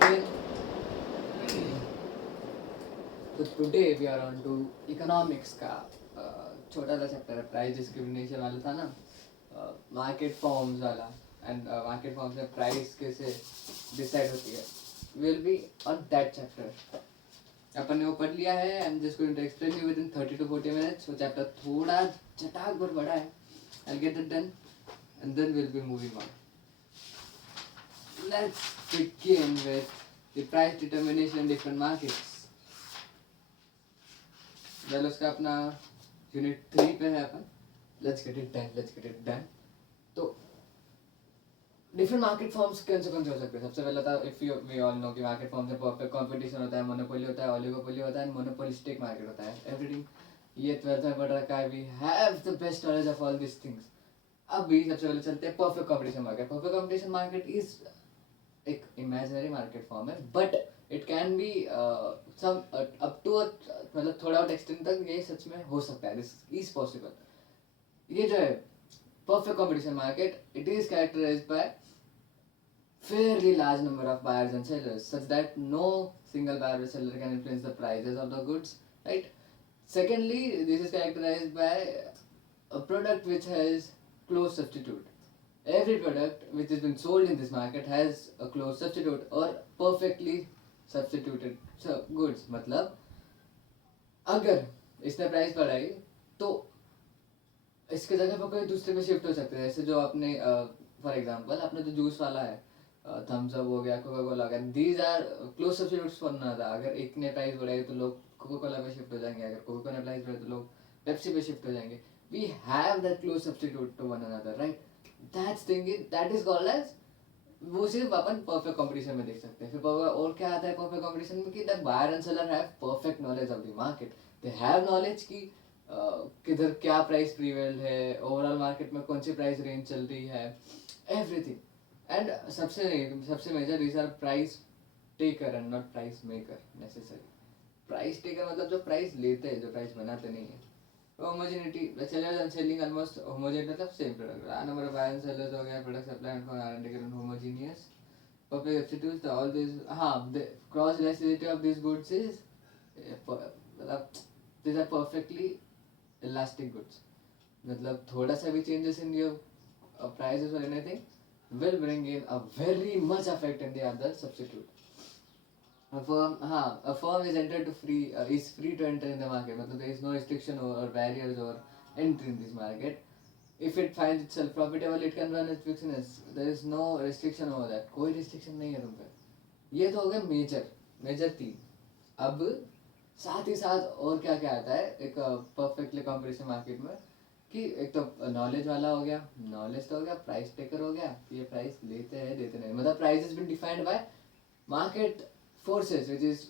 again. So today we are on to economics का छोटा सा चैप्टर है, प्राइस डिस्क्रिमिनेशन वाला था ना, मार्केट फॉर्म्स वाला, एंड मार्केट फॉर्म्स में प्राइस कैसे डिसाइड होती है. Will be on that chapter. अपन ने वो पढ़ लिया है. I am just going to explain you within 30 to 40 minutes. वो चैप्टर थोड़ा चटाक पर बड़ा है. I will get it done and then will be moving on. Let's begin with the price determination in different markets. Well, उसका अपना unit 3 पे है अपन. Let's get it done. तो डिफरेंट मार्केट फॉर्म्स कौन से हो सकते हैं. सबसे पहले था if you we all know कि मार्केट फॉर्म्स में परफेक्ट कंपटीशन होता है, मोनोपोली होता है, ओलिगोपोली होता है, मोनोपोलिस्टिक मार्केट होता है. एवरीथिंग ये 12th में पढ़ रखा है. We have the best knowledge of all this things. अभी सबसे पहले चलते हैं perfect competition market. Perfect competition market is एक इमेजिनरी मार्केट फॉर्म है, but it can be sum up to मतलब थोड़ा आउट एक्सटेंड तक ये सच में हो सकता है. This is possible. ये जो है perfect competition market, it is characterized by fairly large number of buyers and sellers, such that no single buyer or seller can influence the prices of the goods, right? Secondly, this is characterized by a product which has close substitute. Every product which has been sold in this market has a close substitute or perfectly substituted goods. मतलब अगर इसने price बढ़ाई तो इसके जगह पर कोई दूसरे पे शिफ्ट हो सकते हैं. जैसे जो आपने फॉर एग्जांपल आपने जो जूस वाला है, थम्स अप हो गया, कोका कोला हो गया, these are close substitutes for one another. अगर एक ने प्राइस बढ़ाई तो लोग कोका कोला पे शिफ्ट हो जाएंगे. अगर कोका कोला प्राइस बढ़ाई तो लोग पेप्सी पे शिफ्ट हो जाएंगे. We have that close substitute to one another, right? That's thing that is called as, वो सिर्फ अपन परफेक्ट कंपटीशन में देख सकते हैं. फिर और क्या आता है परफेक्ट कंपटीशन में कि the buyer and seller have perfect knowledge of the market. They have knowledge की किधर क्या प्राइस प्रीवेल है, ओवरऑल मार्केट में कौन सी प्राइस रेंज चल रही है, एवरीथिंग. एंड सबसे major these are price taker and not price maker necessary. Price taker मतलब जो प्राइस लेते हैं, जो प्राइस बनाते नहीं है. Homogeneity, sellers and selling almost homogeneous, मतलब same product. Number of buyers and sellers हो गया, product supply and are indicated homogeneous. perfect substitutes all these. हाँ, the cross elasticity of these goods is मतलब these are perfectly elastic goods. मतलब थोड़ा सा भी changes in your prices or anything will bring in a very much effect in the other substitute. A firm is entered to is free to enter in the market. मतलब there is no restriction or barriers or entry in this market. If it finds itself profitable, it can run its business. There is no restriction over that. कोई restriction नहीं है तुम पे. ये तो हो गया मेजर 3. अब साथ ही साथ और क्या क्या आता है एक परफेक्टली कॉम्पिटिशन मार्केट में, कि एक तो नॉलेज वाला हो गया. नॉलेज तो हो गया. प्राइस टेकर हो गया, ये प्राइस लेते हैं देते नहीं. मतलब price is been defined by market forces which is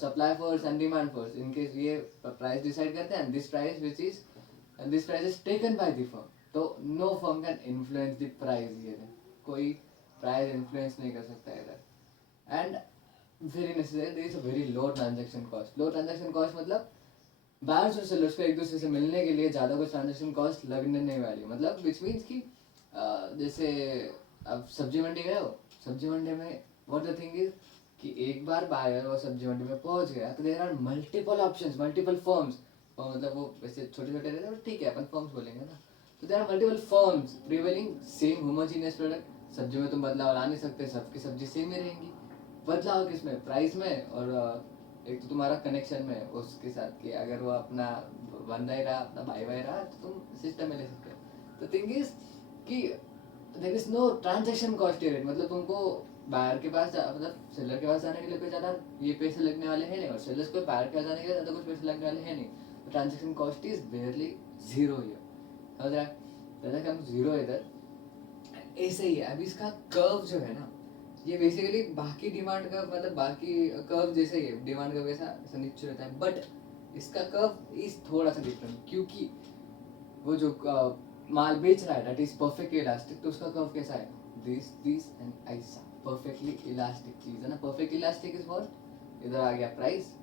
supply force and demand force. In case ये प्राइस डिसाइड करते हैं, this price which is and this price is taken by the firm. तो no firm can influence the price here. कोई price influence नहीं कर सकता इधर. And very necessary, there is a very low transaction cost. Low transaction cost मतलब buyers और sellers को एक दूसरे से मिलने के लिए ज़्यादा कुछ transaction cost लगने नहीं वाली. मतलब which means कि जैसे अब सब्जी मंडी गए हो, सब्जी मंडी में what the thing is कि एक बार buyer और सब्जी मंडी में पहुंच गया तो there are multiple options, multiple firms. और मतलब वो वैसे छोटे छोटे रहते हैं, ठीक है अपन फर्म्स बोलेंगे ना. तो there are multiple firms prevailing same homogeneous product. सब्जी में तुम बदलाव ला नहीं सकते, सबकी सब्जी सेम ही रहेंगी. बदलाव किसमें? प्राइस में. और एक तो तुम्हारा कनेक्शन में उसके साथ कि अगर वो अपना बंदा ही रहा, अपना भाई रहा, तो तुम सिस्टम में ले सकते हो. तो थिंग इज कि there is no transaction cost here. मतलब तुमको बायर के पास मतलब सेलर के पास जाने के लिए कोई ज़्यादा ये पैसे लगने वाले हैं नहीं, और सेलर्स को बायर के पास जाने के लिए ज़्यादा कुछ पैसे लगने वाले हैं नहीं. Transaction cost is बेयरली zero here. समझ रहा है? ट्रांजेक्शन जीरो इधर. ऐसे ही है. अब इसका कर्व जो है ना, ये बेसिकली बाकी डिमांड कर्व मतलब बाकी कर्व जैसे ही है. डिमांड कर्व ऐसा नीचे रहता है, बट इसका कर्व इज थोड़ा सा डिफरेंट, क्योंकि वो जो माल बेच रहा है दैट इज परफेक्टली इलास्टिक. तो उसका कर्व कैसा है? दिस एंड ऐसा परफेक्टली इलास्टिक चीज है ना. Perfectly elastic is what? इधर आ गया प्राइस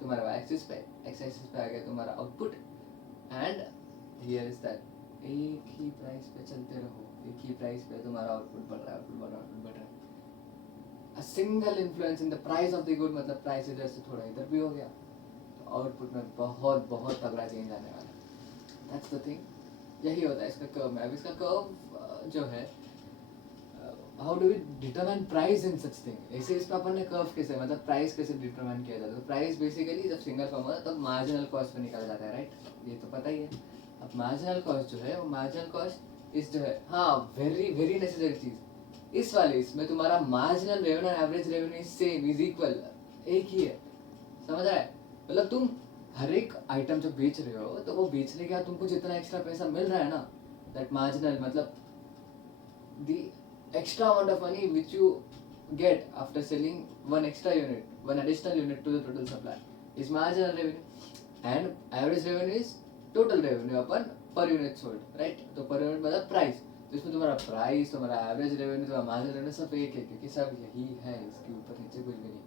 तुम्हारा वाई एक्सिस पे, एक्स एक्सिस पे आ गया तुम्हारा output, and here is that एक ही प्राइस पे चलते रहो. एक ही प्राइस पे तुम्हारा आउटपुट बढ़ रहा है, आउटपुट बढ़ रहा है, आउटपुट बढ़ रहा है. a single influence in the price of the good, मतलब प्राइस इधर से थोड़ा इधर भी हो गया, तो आउटपुट में बहुत बहुत तगड़ा चेंज आने वाला है. That's the thing. यही होता है इसका कर्व में. अब इसका कर्व जो है, how do we determine price in such thing. ऐसे इसमें अपन ने कर्व कैसे, मतलब प्राइस कैसे डिटरमाइन किया जाता है. तो प्राइस बेसिकली जब सिंगल फॉर्म होता है तब मार्जिनल कॉस्ट पे निकाला जाता है, राइट. ये तो पता ही है. अब मार्जिनल कॉस्ट जो है, वो मार्जिनल कॉस्ट इस जो है, हाँ, वेरी वेरी नेसेसरी चीज. इस वाले इसमें तुम्हारा मार्जिनल रेवेन्यू और average revenue same is equal, एक ही है. समझ रहा है. मतलब तुम हर एक आइटम जब बेच रहे हो तो वो बेचने के बाद तुमको जितना एक्स्ट्रा पैसा मिल रहा है ना, दैट मार्जिनल, मतलब the extra amount of money which you get after selling one extra unit, one additional unit to the total supply is marginal revenue, and average revenue is total revenue upon per unit sold, right. तो per unit मतलब price. तो इसमें तुम्हारा price, तुम्हारा average revenue, तुम्हारा marginal revenue सब एक है, क्योंकि सब यही है, इसके ऊपर नीचे कुछ भी नहीं.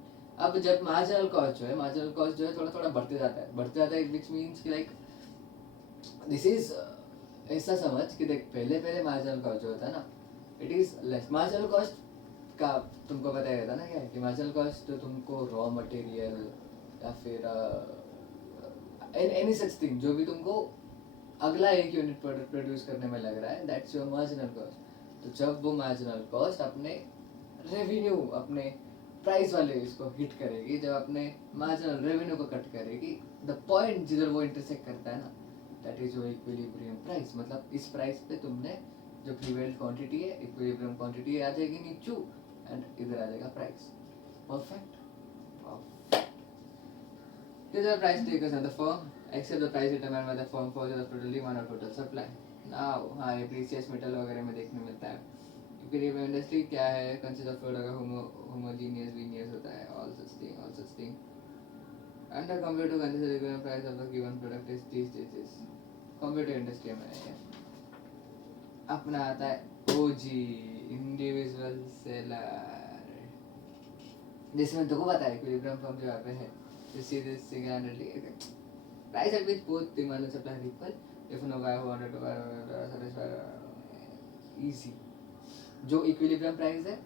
अब जब मार्जिनल कॉस्ट जो है, मार्जिनल कॉस्ट जो है थोड़ा थोड़ा बढ़ते जाता है, विच मीन्स कि लाइक दिस इज, ऐसा समझ कि देख, पहले मार्जिनल कॉस्ट जो होता है ना, it is less. Marginal cost का तुमको पता ही रहता ना क्या है, कि मार्जिनल कॉस्ट तो तुमको रॉ मटेरियल या फिर एनी सच थिंग जो भी तुमको अगला एक यूनिट प्रोडक्ट प्रोड्यूस करने में लग रहा है, दैट्स योर मार्जिनल कॉस्ट. तो जब वो मार्जिनल कॉस्ट अपने रेवेन्यू, अपने प्राइस वाले इसको हिट करेगी, जब अपने मार्जिनल रेवेन्यू को कट करेगी, द पॉइंट जिधर वो इंटरसेक्ट करता है ना, that is your equilibrium price. मतलब इस प्राइस पे तुमने जो प्रीवेल्ड क्वांटिटी है, इक्विलिब्रियम क्वांटिटी आ जाएगी नीचू, एंड इधर आ जाएगा price. Perfect. These are price takers and the firm accept the price determined by the firm for the total demand or total supply. Now, हाँ, ये प्रीसियस मेटल वगैरह में देखने मिलता है. इक्विलिब्रियम इंडस्ट्री क्या है, कंसिस्ट ऑफ प्रोडक्ट का होमोजेनियस वीनियस होता है, all such thing. And the computer to consider the equivalent price of the given product is these stages. Computer industry में अपना आता है ओजी, इंडिविजुअल सेलर, जिसमें तुमको पता है इक्विलिब्रियम फॉर्म जो यहाँ पे है, you see this singularity, price at which both demand and supply are equal, if no buyer who wanted to buy satisfy, easy. जो इक्विलिब्रियम प्राइस है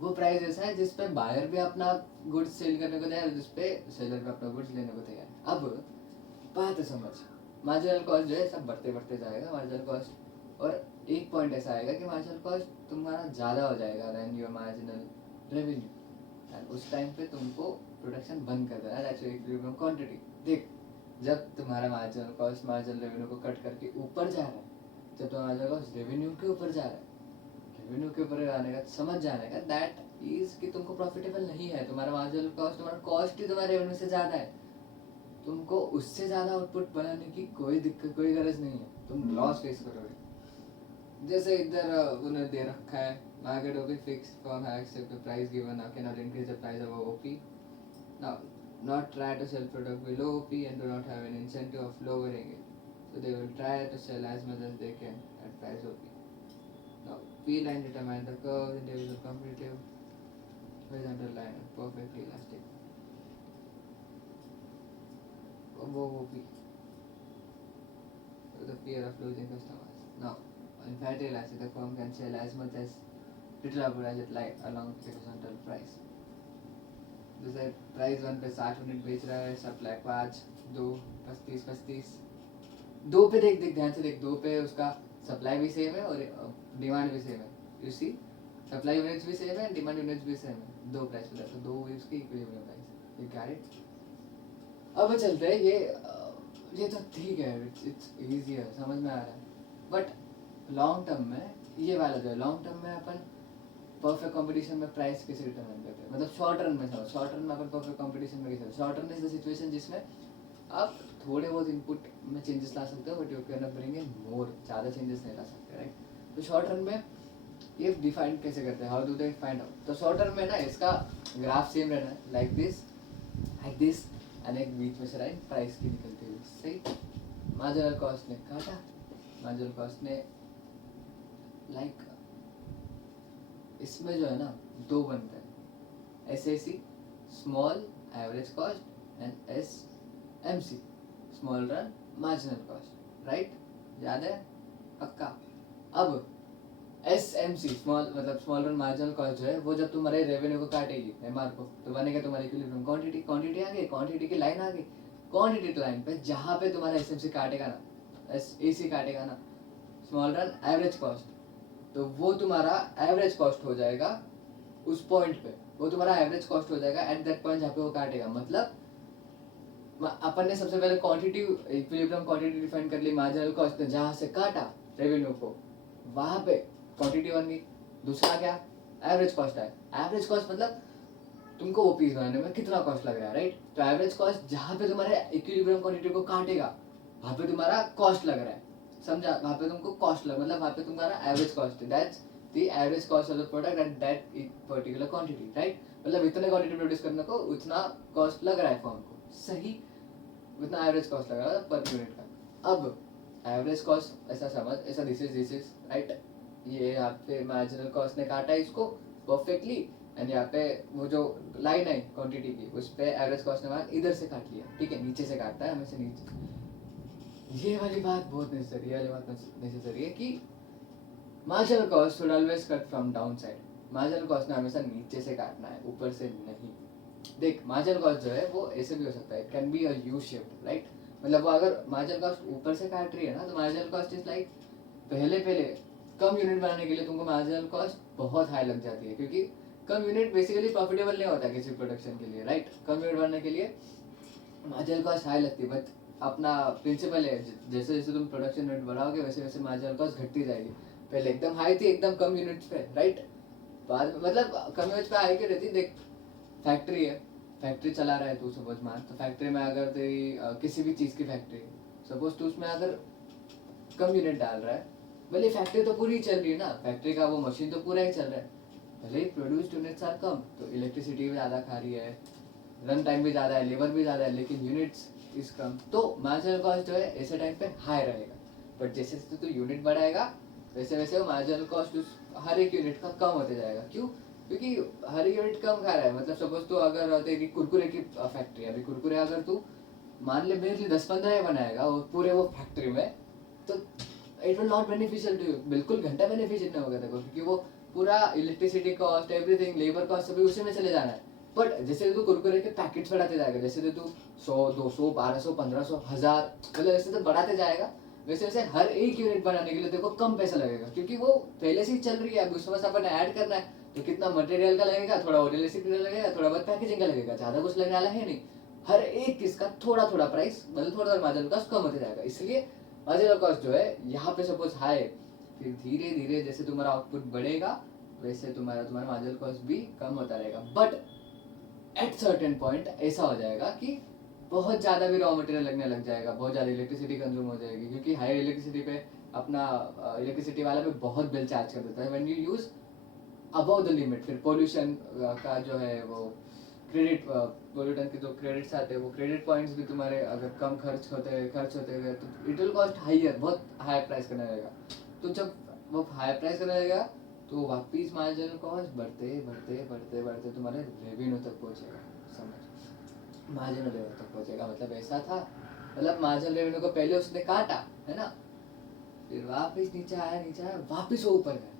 वो प्राइस ऐसा है जिस पे बायर भी अपना गुड्स सेल करने को तैयार है, जिस पे सेलर भी अपना गुड्स लेने को तैयार है. अब बात है समझ, मार्जिनल कॉस्ट जो है सब बढ़ते बढ़ते जाएगा मार्जिनल कॉस्ट, और एक पॉइंट ऐसा आएगा कि मार्जिनल कॉस्ट तुम्हारा ज़्यादा हो जाएगा then your marginal revenue, and उस टाइम पे तुमको प्रोडक्शन बंद कर देना. That's your equilibrium quantity. देख, जब तुम्हारा मार्जिनल कॉस्ट मार्जिनल रेवेन्यू को कट करके ऊपर जा रहा है, जब तुम्हारा मार्जिनल कॉस्ट रेवेन्यू के ऊपर जा रहा है, रेवेन्यू के ऊपर आने का समझ जाने का, दैट इज कि तुमको प्रॉफिटेबल नहीं है. तुम्हारा मार्जिनल कॉस्ट, तुम्हारा कॉस्ट ही तुम्हारे रेवेन्यू से ज़्यादा है. तुमको उससे ज़्यादा आउटपुट बनाने की कोई दिक्कत, कोई गरज नहीं है. तुम लॉस फेस करोगे. जैसे इधर उन्हें दे रखा है market OP fixed firm has accepted the price given now cannot increase the price of OP. Now, not try to sell product below OP and do not have an incentive of lowering it. So they will try to sell as much as they can at price OP. Now, P line determine the curve, individual competitive, horizontal line, perfectly elastic. Above OP. So the fear of losing customers. Now, in fatty elastic, the firm can sell as much as little upward as it like along horizontal price. जैसे price 1 पे 60 unit बेच रहा है, supply 5, 2, 35, 2 पे देख ध्यान से देख, 2 पे उसका सप्लाई भी सेम है और डिमांड भी सेम है. यू सी, सप्लाई यूनिट्स भी सेम है, डिमांड यूनिट्स भी सेम है. 2 प्राइस पे, तो 2 उसकी equilibrium price. You got it. अब चलते हैं ये तो ठीक है, इट्स इजीियर, समझ में आ रहा है. बट लॉन्ग टर्म में ये वाला जो है, लॉन्ग टर्म में अपन परफेक्ट कंपटीशन में प्राइस कैसे डिटरमाइन करते हैं. मतलब शॉर्ट रन में समझ, शॉर्ट रन में अपन परफेक्ट कंपटीशन में कैसे, short run is the situation जिसमें आप थोड़े बहुत इनपुट में चेंजेस ला सकते हो, but you can not bring in more, ज़्यादा चेंजेस नहीं ला सकते, राइट. तो शॉर्ट रन में ये डिफाइन कैसे करते हैं, how do they find out. तो शॉर्ट रन में ना इसका ग्राफ सेम रहना है, लाइक दिस, एंड एक बीच में से लाइन प्राइस की निकलती हुई. सही. मार्जिनल कॉस्ट ने काटा, मार्जिनल कॉस्ट ने लाइक इसमें जो है ना 2 बनते हैं, SAC small average cost and SMC small run marginal cost, right. याद है पक्का. अब SMC स्मॉल मतलब स्मॉलर मार्जिनल कॉस्ट जो है वो जब तुम्हारे रेवेन्यू को काटेगी MR को, तो बनेगा तुम्हारी इक्विलिब्रियम क्वांटिटी। क्वांटिटी आ गई, क्वांटिटी की लाइन आ गई, क्वांटिटी लाइन पे जहाँ पे तुम्हारा SMC काटेगा ना, AC काटेगा ना, स्मॉल रन एवरेज कॉस्ट, तो वो तुम्हारा एवरेज कॉस्ट हो जाएगा उस पॉइंट पे, वो तुम्हारा एवरेज कॉस्ट हो जाएगा एट दैट पॉइंट जहाँ पे वो काटेगा। मतलब अपन ने सबसे पहले क्वांटिटी इक्विलिब्रियम क्वांटिटी डिफाइन कर ली, मार्जिनल कॉस्ट ने जहाँ से काटा रेवेन्यू को वहाँ पे क्वांटिटी बन गई। दूसरा क्या, एवरेज कॉस्ट है। एवरेज कॉस्ट मतलब तुमको वो पीस बनाने में कितना कॉस्ट लग रहा है, राइट। तो एवरेज कॉस्ट जहाँ पे तुम्हारे इक्विलिब्रियम क्वांटिटी को काटेगा वहाँ पे तुम्हारा कॉस्ट लग रहा है, समझा। वहाँ पे तुमको कॉस्ट लग मतलब वहाँ पे तुम्हारा एवरेज कॉस्ट है, that's the average cost of the product at that particular quantity, right. मतलब इतने क्वांटिटी प्रोड्यूस करने को उतना कॉस्ट लग रहा है फॉर्म को, सही, उतना एवरेज कॉस्ट लग रहा है पर यूनिट का। अब एवरेज कॉस्ट ऐसा समझ, ऐसा दिस इज राइट, ये यहाँ पे मार्जिनल कॉस्ट ने काटा इसको परफेक्टली, एंड यहाँ पे वो जो लाइन है क्वांटिटी की उस पे एवरेज कॉस्ट ने मान इधर से काट लिया, ठीक है, नीचे से काटता है हमेशा नीचे। ये वाली बात बहुत नेसेसरी है, ये वाली बात नेसेसरी है कि marginal cost should always cut from down side. Marginal cost ने हमेशा नीचे से काटना है, ऊपर से नहीं। देख मार्जिनल कॉस्ट जो है वो ऐसे भी हो सकता है, can be a U shaped, right. मतलब वो अगर मार्जिनल कॉस्ट ऊपर से काट रही है ना, तो मार्जिनल कॉस्ट इज लाइक पहले कम यूनिट बनाने के लिए तुमको मार्जिनल कॉस्ट बहुत हाई लग जाती है, क्योंकि कम यूनिट बेसिकली प्रॉफिटेबल नहीं होता किसी प्रोडक्शन के लिए, राइट। कम यूनिट बनाने के लिए मार्जिनल कॉस्ट हाई लगती है, बट अपना प्रिंसिपल है जैसे जैसे तुम प्रोडक्शन यूनिट बढ़ाओगे वैसे वैसे मार्जिनल कॉस्ट घटती जाएगी। पहले एकदम हाई थी, एकदम कम यूनिट्स पे, राइट। बाद मतलब कम यूनिट्स पे हाई क्यों रहती, देख फैक्ट्री है, फैक्ट्री चला रहा है तू सपोज मान, तो फैक्ट्री में अगर तेरी किसी भी चीज़ की फैक्ट्री सपोज तू उसमें अगर कम यूनिट डाल रहा है, भले फैक्ट्री तो पूरी चल रही है ना, फैक्ट्री का वो मशीन तो पूरा ही चल रहा है, भले ही प्रोड्यूस्ड यूनिट्स आर कम, तो इलेक्ट्रिसिटी भी ज़्यादा खा रही है, रन टाइम भी ज़्यादा है, लेबर भी ज़्यादा है, लेकिन यूनिट्स इज कम, तो मार्जिनल कॉस्ट जो है ऐसे टाइम पे हाई रहेगा। बट जैसे जैसे तू यूनिट बढ़ाएगा वैसे वैसे वो मार्जिनल कॉस्ट उस हर एक यूनिट का कम होते जाएगा। क्यों, क्योंकि हर एक यूनिट कम खा रहा है। मतलब सपोज तो अगर तेरी कुरकुरे की फैक्ट्री है, अभी कुरकुरे अगर तू मान ले मेरे लिए 10-15 बनाएगा और पूरे वो फैक्ट्री में, तो it will not beneficial to you, बिल्कुल घंटा बेनिफिशियल नहीं होगा देखो, क्योंकि वो पूरा electricity cost everything labour cost सभी उसी में चले जाना है। बट जैसे तू कुरकुरे के पैकेट्स बढ़ाते जाएगा, जैसे तू 100, 200, 1200, 1500, 1000 मतलब जैसे तो बढ़ाते जाएगा, वैसे वैसे हर एक यूनिट बनाने के लिए देखो कम पैसा लगेगा, क्योंकि वो पहले से ही चल रही है। अब उसमें अपन ऐड करना है तो कितना मटेरियल का लगेगा, थोड़ा ओरिजिनल लगेगा, थोड़ा बहुत पैकेजिंग का लगेगा, ज़्यादा कुछ लगने वाला है नहीं। हर एक किसका थोड़ा थोड़ा प्राइस मतलब थोड़ा थोड़ा मार्जिनल कॉस्ट कम होते जाएगा, इसलिए मार्जिनल कॉस्ट जो है यहाँ पे सपोज हाई, फिर धीरे धीरे जैसे तुम्हारा आउटपुट बढ़ेगा वैसे तुम्हारा मार्जिनल कॉस्ट भी कम होता रहेगा। बट एट सर्टेन पॉइंट ऐसा हो जाएगा कि बहुत ज़्यादा भी रॉ मटेरियल लगने लग जाएगा, बहुत ज़्यादा इलेक्ट्रिसिटी कंज्यूम हो जाएगी, क्योंकि हाई इलेक्ट्रिसिटी पे अपना इलेक्ट्रिसिटी वाला पे बहुत बिल चार्ज कर देता है when you use above the limit. फिर पोल्यूशन का जो है वो क्रेडिट, पोल्यूटन के जो क्रेडिट्स आते हैं वो क्रेडिट पॉइंट्स भी तुम्हारे अगर कम खर्च होते हुए तो इट विल कॉस्ट हाइयर, बहुत हाई प्राइस करने लगेगा। तो जब वो हाई प्राइस करने लगेगा तो वापिस मार्जिनल कॉस्ट बढ़ते बढ़ते बढ़ते बढ़ते तुम्हारे रेवेन्यू तक पहुंचेगा, समझ, मार्जिनल रेवेन्यू तक पहुंचेगा। मतलब ऐसा था, मतलब मार्जिनल रेवेन्यू को पहले उसने काटा है ना, फिर वापिस नीचे आया वापिस वो ऊपर गया,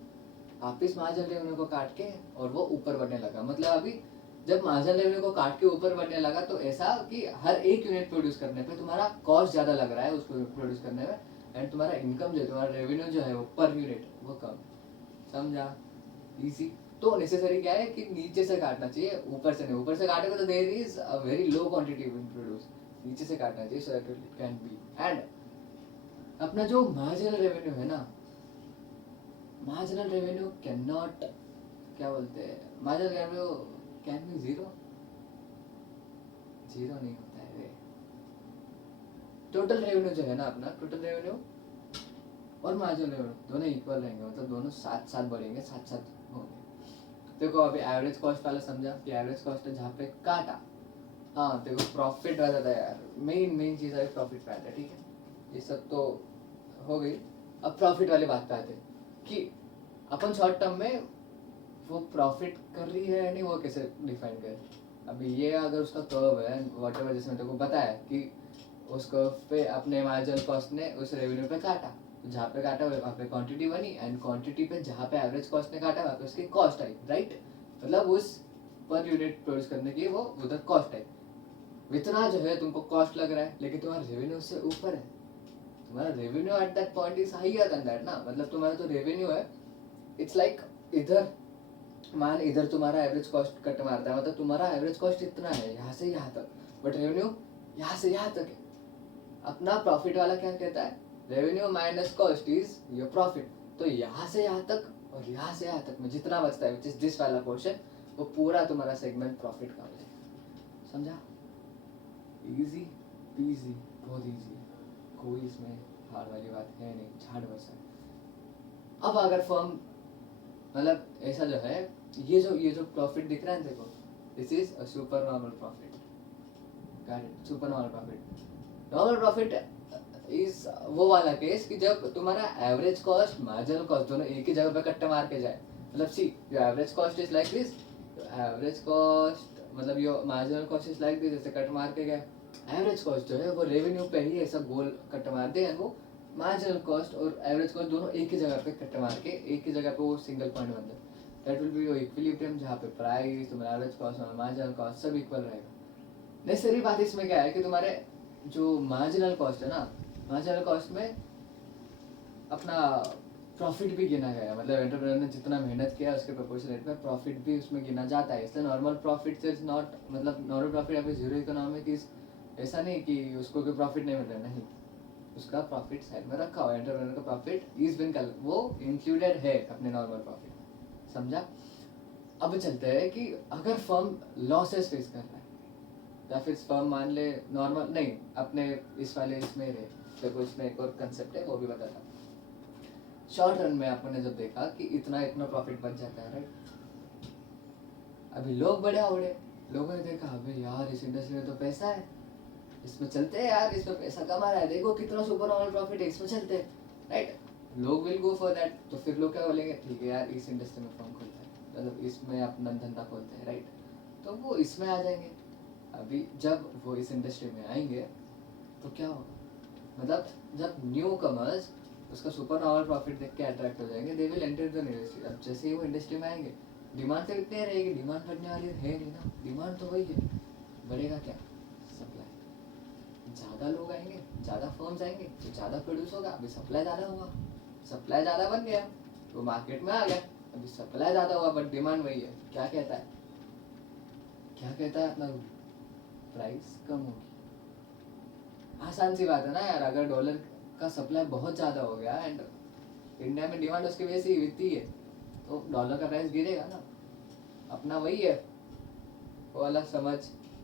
वापिस मार्जिनल रेवेन्यू को काट के और वो ऊपर बढ़ने लगा। मतलब अभी जब मार्जिनल रेवेन्यू को काट के ऊपर बढ़ने लगा तो ऐसा कि हर एक यूनिट प्रोड्यूस करने पे तुम्हारा कॉस्ट ज़्यादा लग रहा है उसको प्रोड्यूस करने में, एंड तुम्हारा इनकम जो है, तुम्हारा रेवेन्यू जो है वो पर यूनिट वो कम, समझा, इजी। तो नेसेसरी क्या है कि नीचे से काटना चाहिए, ऊपर से नहीं। ऊपर से काटेगा तो there is a very low quantity will produce, नीचे से काटना चाहिए so that it can be. And अपना जो मार्जिनल रेवेन्यू है ना, मार्जिनल रेवेन्यू कैन नॉट, क्या बोलते हैं, marginal revenue can be zero, zero नहीं होता है रे। टोटल रेवेन्यू जो है ना अपना, टोटल रेवेन्यू और मार्जिनल रेवेन्यू दोनों इक्वल रहेंगे, मतलब दोनों साथ साथ बढ़ेंगे, साथ साथ होंगे। देखो अभी एवरेज कॉस्ट वाला समझा कि एवरेज कॉस्ट है जहाँ पे काटा, हाँ देखो प्रॉफिट वाला था यार, मेन चीज़ है प्रॉफिट वाला, ठीक है, ये सब तो हो गई। अब प्रॉफिट वाली बात पे आते हैं कि अपन शॉर्ट टर्म में वो प्रॉफिट कर रही है या नहीं, वो कैसे डिफाइन करें। अभी ये अगर उसका कर्व है वॉट एवर, जैसे मैंने तेको बताया कि उस कर्व पे अपने मार्जिनल कॉस्ट ने उस रेवेन्यू पे काटा, जहाँ पे काटा हुआ वहाँ पे क्वांटिटी बनी, एंड क्वांटिटी पे जहाँ पे एवरेज कॉस्ट ने काटा वहाँ पे उसकी कॉस्ट आई, राइट। मतलब उस पर यूनिट प्रोड्यूस करने की वो उधर कॉस्ट आई। इतना जो है तुमको कॉस्ट लग रहा है, लेकिन तुम्हारा रेवेन्यू उससे ऊपर है। तुम्हारा revenue at that point is higher than that ना। मतलब तुम्हारा जो रेवेन्यू है इट्स लाइक इधर मान इधर तुम्हारा एवरेज कॉस्ट कट मारता है, मतलब तुम्हारा एवरेज कॉस्ट इतना है यहाँ से यहाँ तक, बट रेवेन्यू यहाँ से यहाँ तक है। अपना प्रॉफिट वाला क्या कहता है, revenue minus cost is your profit. तो यहाँ से यहाँ तक और यहाँ से यहाँ तक में जितना बचता है विच इज दिस वाला पोर्शन, वो पूरा तुम्हारा सेगमेंट प्रॉफिट का हो जाएगा। समझा? इजी पीजी, बहुत इजी है, कोई इसमें हार्ड वाली बात है नहीं, झाड़ बसा। अब अगर फर्म मतलब ऐसा जो है, ये जो प्रॉफिट दिख रहा है देखो, this is a super normal profit. Got it? Super normal profit. Normal profit is वो वाला केस कि जब तुम्हारा एवरेज कॉस्ट मार्जिनल कॉस्ट दोनों एक ही जगह पे कट्टे मार के जाए। मतलब see your average cost is like this, average cost मतलब your marginal cost is like this, ऐसे कट मार के गया। एवरेज कॉस्ट जो है वो रेवेन्यू पे ही ऐसा गोल कट मार दे, एंड वो मार्जिनल कॉस्ट और एवरेज कॉस्ट दोनों एक ही जगह पे कट मार के एक ही जगह पे वो सिंगल पॉइंट बन जाए। That will be your equilibrium, जहाँ पे प्राइस, तुम्हारा एवरेज कॉस्ट और मार्जिनल कॉस्ट सब इक्वल रहेगा। नेसेसरी बात इसमें क्या है कि तुम्हारे जो मार्जिनल कॉस्ट है ना, मार्जिनल कॉस्ट में अपना प्रॉफिट भी गिना गया है। मतलब एंटरप्रेन्योर ने जितना मेहनत किया उसके प्रोपोर्शनेट में प्रॉफिट भी उसमें गिना जाता है। इसलिए नॉर्मल प्रॉफिट इज नॉट, मतलब नॉर्मल प्रॉफिट अभी जीरो इकोनॉमिक इज ऐसा नहीं कि उसको कोई प्रॉफिट नहीं मिल रहा, नहीं, उसका प्रॉफिट साइड में रखा हुआ है। एंटरप्रेन्योर का प्रॉफिट इज बिन कल वो इंक्लूडेड है अपने नॉर्मल प्रॉफिट। समझा? अब चलते हैं कि अगर फर्म लॉसेस फेस कर रहा है, या फिर फर्म मान ले नॉर्मल नहीं, अपने इस वाले इसमें रहे, देखो इसमें एक और कंसेप्ट है वो भी बताता। शॉर्ट रन में आपने जब देखा कि इतना इतना प्रॉफिट बच जाता है, राइट। अभी लोग बड़े आवड़े, लोगों ने देखा अबे यार इस इंडस्ट्री में तो पैसा है, इसमें चलते हैं यार, इसमें पैसा कमा रहा है, देखो कितना सुपर नॉर्मल प्रॉफिट है, इसमें चलते हैं, राइट। लोग विल गो फॉर दैट। तो फिर लोग क्या बोलेंगे, ठीक है यार इस इंडस्ट्री में फर्म खोलते हैं, मतलब इसमें अपना धंधा खोलते हैं, राइट। तो वो इसमें आ जाएंगे। अभी जब वो इस इंडस्ट्री में आएंगे तो क्या होगा, मतलब जब न्यू कमर्स उसका सुपर नॉर्मल प्रॉफिट देख के अट्रैक्ट हो जाएंगे, they will enter the industry. अब जैसे ही वो इंडस्ट्री में आएंगे, डिमांड तो इतनी रहेगी, डिमांड घटने वाली है नहीं ना, डिमांड तो वही है, बढ़ेगा क्या, सप्लाई। ज़्यादा लोग आएंगे, ज़्यादा फर्म्स आएंगे तो ज़्यादा प्रोड्यूस होगा, अभी सप्लाई ज़्यादा होगा, सप्लाई ज़्यादा बन गया वो मार्केट में आ गया, अभी सप्लाई ज़्यादा हुआ बट डिमांड वही है। क्या कहता है, क्या कहता है अपना, प्राइस कम होगी। आसान सी बात है ना यार, अगर डॉलर का सप्लाई बहुत ज़्यादा हो गया एंड इंडिया में डिमांड उसकी वजह से ही इतनी है, तो डॉलर का प्राइस गिरेगा ना। अपना वही है वो वाला समझ,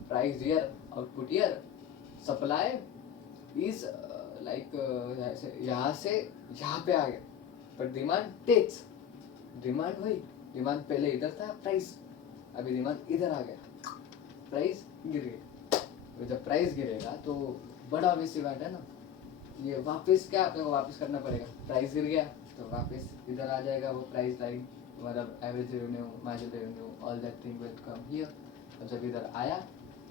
price here output here, supply is like यहाँ से यहाँ पे आ गया, बट डिमांड टेक्स, डिमांड वही, डिमांड पहले इधर था, प्राइस अभी डिमांड इधर आ गया, प्राइस गिर गया। तो जब प्राइस गिरेगा तो बड़ा ऑब्वियस बात है ना, ये वापस क्या अपने को वापस करना पड़ेगा, प्राइस गिर गया तो वापस इधर आ जाएगा वो प्राइस लाइन, मतलब average revenue, marginal revenue, all that thing will come here. और जब इधर आया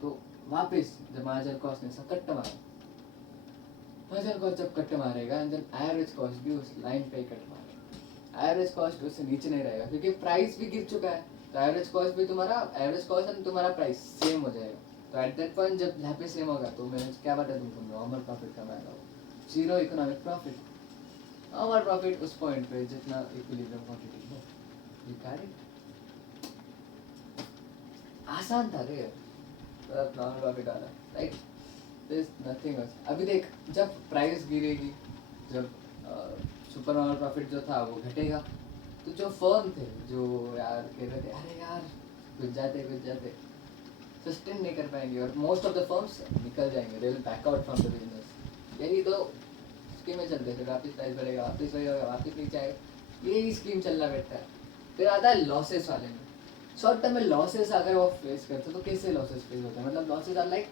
तो वापस जब मार्जिनल कॉस्ट ने कट मारा, मार्जिनल कॉस्ट जब कट मारेगा एंड देन एवरेज कॉस्ट भी उस लाइन पे कट मारेगा, एवरेज कॉस्ट उससे नीचे नहीं रहेगा क्योंकि प्राइस भी गिर चुका है। तो एवरेज कॉस्ट भी तुम्हारा, एवरेज कॉस्ट एंड तुम्हारा प्राइस सेम हो जाएगा। तो एट दैट पॉइंट जब यहाँ पे सेम होगा तो मैंने क्या बताया तुमको, नॉर्मल प्रॉफिट कमाएगा वो, zero economic profit. Normal profit उस पॉइंट पे जितना इक्विलिब्रियम क्वांटिटी हो, यू कैरी। आसान था रे, नॉर्मल प्रॉफिट आ रहा, राइट, दिस नथिंग एल्स। अभी देख जब प्राइस गिरेगी, जब सुपर नॉर्मल प्रॉफिट जो था वो घटेगा, तो जो फर्म थे जो यार कह रहे थे अरे यार कुछ जाते सस्टेन नहीं कर पाएंगे, और मोस्ट ऑफ द फर्म्स निकल जाएंगे, they will back out from the business. यही तो स्कीम में चलते थे, वापस प्राइस बढ़ेगा, वापस वही होगा, वापस नीचे आएगा, यही स्कीम चलना बैठता है। फिर आता है लॉसेस वाले में। शॉर्ट टर्म में लॉसेस अगर वो फेस करते तो कैसे लॉसेस फेस होते हैं, मतलब losses are like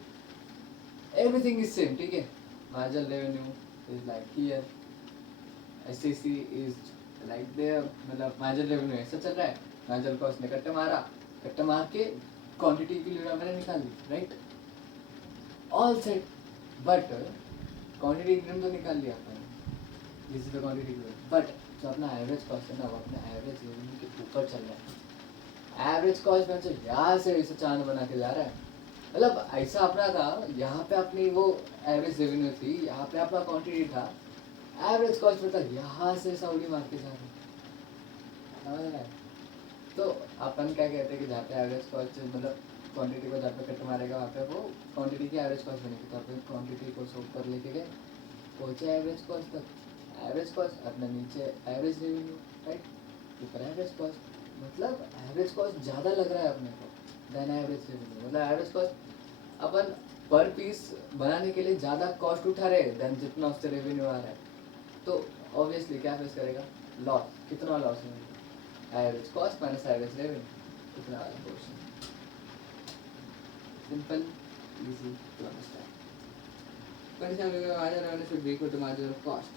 everything is same, ठीक है, marginal revenue is like here, SCC is like there, मतलब मार्जिनल रेवेन्यू ऐसा चल रहा है, मार्जिनल कॉस्ट ने कट्टे मार के क्वांटिटी की लिए मैंने निकाल ली, right, all set. But quantity equilibrium तो निकाल लिया अपन, this is the quantity but जो अपना एवरेज कॉस्ट है ना वो अपने एवरेज रेवेन्यू के ऊपर चल रहा है। एवरेज कॉस्ट में जो यहाँ से ऐसे चांद बना के जा रहा है, मतलब ऐसा अपना था यहाँ पे अपनी वो एवरेज रेवेन्यू थी, यहाँ पे अपना क्वांटिटी था, एवरेज कॉस्ट में था यहाँ से सऊदी मार के जा रहा है, समझ रहा है? तो अपन क्या कहते हैं कि जहाँ पे एवरेज कॉस्ट मतलब क्वांटिटी को जहाँ पे कट मारेगा वहाँ पे वो क्वांटिटी की एवरेज कॉस्ट बनेगी। तो अपन क्वांटिटी को सो ऊपर लेके गए, पहुँचे एवरेज कॉस्ट तक, एवरेज कॉस्ट अपने नीचे एवरेज रेवेन्यू, राइट, ऊपर एवरेज कॉस्ट, मतलब एवरेज कॉस्ट ज़्यादा लग रहा है अपने को देन एवरेज रेवेन्यू। मतलब एवरेज कॉस्ट अपन पर पीस बनाने के लिए ज़्यादा कॉस्ट उठा रहे देन जितना उससे रेवेन्यू आ रहा है, तो ऑब्वियसली क्या फेस करेगा, लॉस। कितना लॉस है, average cost minus average revenue, कितना वाला portion. Simple, easy to understand. For example, margin revenue should be equal to margin of cost.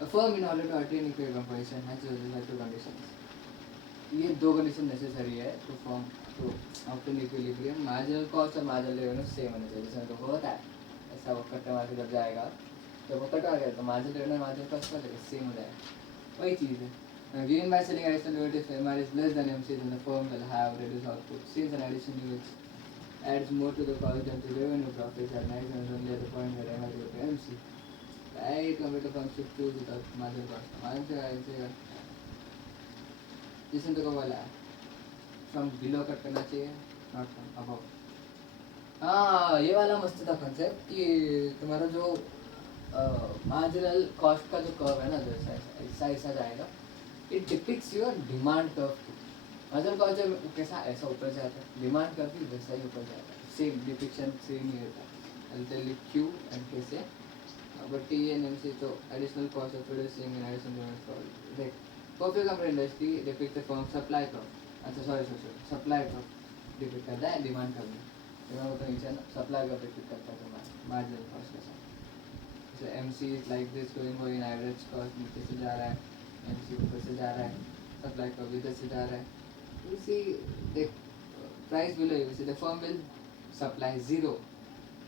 A firm in order to attain equilibrium position has to satisfy two conditions. ये दो condition necessary है to form to obtain equilibrium. Marginal cost और marginal revenue same होने चाहिए, जैसे तो होता है ऐसा वो कट्टे मार के जब जाएगा तो वो कटा गया तो मार्जिनल रेवेन्यू मार्जिनल कॉस्ट का सेम हो जाएगा, वही चीज़ है। Gain by selling additional derivatives if MR is less than MC, then the firm will have reduced output. Since an addition which adds more to the cost than to revenue, profits are maximum only at the point where MR is equal to MC. Right, computer firm should choose without marginal cost. Marginal से जिसने तो बोला है from below cut करना चाहिए, not from above. हाँ, ये वाला मस्त था कंसेप्ट कि तुम्हारा जो मार्जिनल कॉस्ट का जो कर्व है ना, जो ऐसा ऐसा जाएगा, it depicts your demand curve. Marginal cost जब कैसा ऐसा ऊपर जाता है, डिमांड कर्व भी वैसा ही ऊपर जाता है, सेम डिपिक्शन सेम ही होता है। I'll tell you Q and कैसे, but T and MC तो additional cost of producing and additional demand for like coffee company industry depict the firm supply curve। अच्छा sorry supply curve डिपिक्ट करता है demand curve में, demand तो नीचे ना supply curve depict करता है मार्जिनल कॉस्ट के साथ। जैसे MC is like this going in average cost नीचे से जा रहा है, MC ऊपर से जा रहा है, सप्लाई कर्व इधर से जा रहा है। You see the price below, you see the firm will supply zero.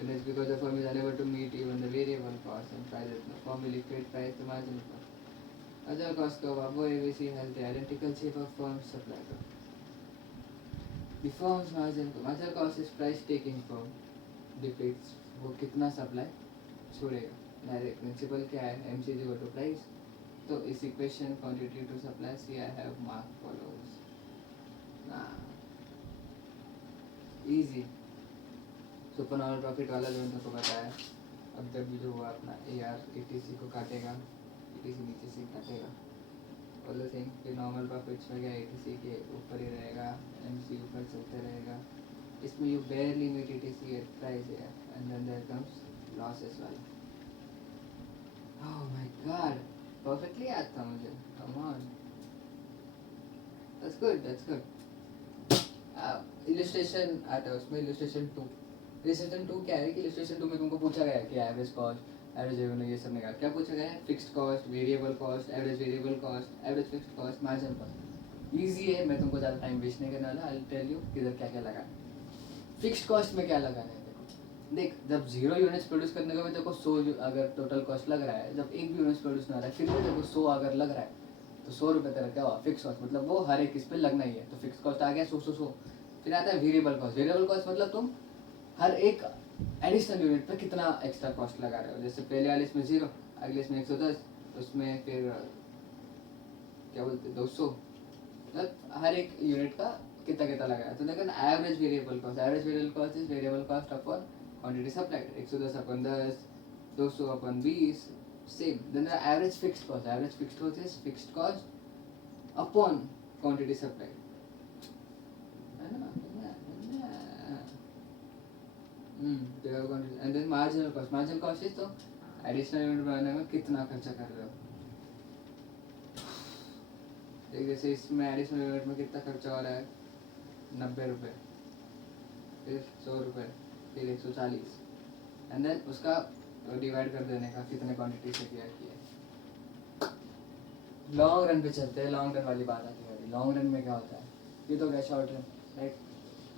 And it's because the firm is unable to meet even the variable cost and prices. The firm will equate price to marginal cost. Other cost curve above ABC has the identical shape of firm's supply curve. The firm's marginal cost is price taking firm depicts वो कितना supply छोड़ेगा। Direct principal क्या है, MC is equal to price। तो इस equation quantity to supply see I have mark followers. Easy super normal profit वाला जो तुमको बताया, अब जब भी जो हुआ अपना AR ATC को काटेगा, ATC नीचे से काटेगा ऑल द थिंग, फिर नॉर्मल प्रॉफिट्स में क्या ATC के ऊपर ही रहेगा, MC ऊपर चलते रहेगा। इसमें you barely meet ATC at price and then there comes losses वाला। ओह माय गॉड, परफेक्टली याद था मुझे, come on, that's good that's good. Illustration आता है उसमें, इलस्ट्रेशन 2। इलस्ट्रेशन 2 क्या है कि इलस्ट्रेशन 2 में तुमको पूछा गया है कि एवरेज कॉस्ट, एवरेज रेवेन्यू, ये सब निकाल। क्या पूछा गया है, fixed cost, variable cost, average variable cost, average fixed cost, marginal cost. Easy है, मैं तुमको ज़्यादा टाइम वेस्ट नहीं करने वाला। आई विल टेल यू किधर क्या क्या लगाना है। फिक्स्ड कॉस्ट में क्या लगाना है, देखो देख, जब 0 यूनिट्स प्रोड्यूस करने का भी देखो 100 अगर टोटल कॉस्ट लग रहा है, जब एक भी यूनिट्स प्रोड्यूस ना रहा है फिर भी देखो 100 अगर लग रहा है तो 100 रुपये तेरा क्या हुआ, फिक्स कॉस्ट, मतलब वो हर एक इस पर लगना ही है, तो फिक्स कॉस्ट आ गया 100। फिर आता है वेरिएबल कॉस्ट। वेरिएबल कॉस्ट मतलब तुम हर एक एडिशनल यूनिट पे कितना एक्स्ट्रा कॉस्ट लगा रहे हो। जैसे पहले वाले इसमें 0, अगले इसमें 110, उसमें फिर क्या बोलते 200, मतलब हर एक यूनिट का कितना कितना लगाया। तो देखो ना, average variable cost, average variable cost is variable cost upon quantity supplied, 110 upon 10, 200 upon 20, same. Then the average fixed cost, average fixed cost is fixed cost upon quantity supplied, है ना। And then marginal cost, marginal cost is तो additional unit बनाने में कितना खर्चा कर रहे हो। देख जैसे इसमें एडिशनल यूनिट में कितना खर्चा हो रहा है, 90 रुपये, फिर 100 रुपये, फिर 140, एंड देन उसका डिवाइड कर देने का कितने क्वांटिटी से किया। लॉन्ग रन पे चलते हैं, लॉन्ग रन वाली बात आती है। लॉन्ग रन में क्या होता है, ये तो गया short run, right.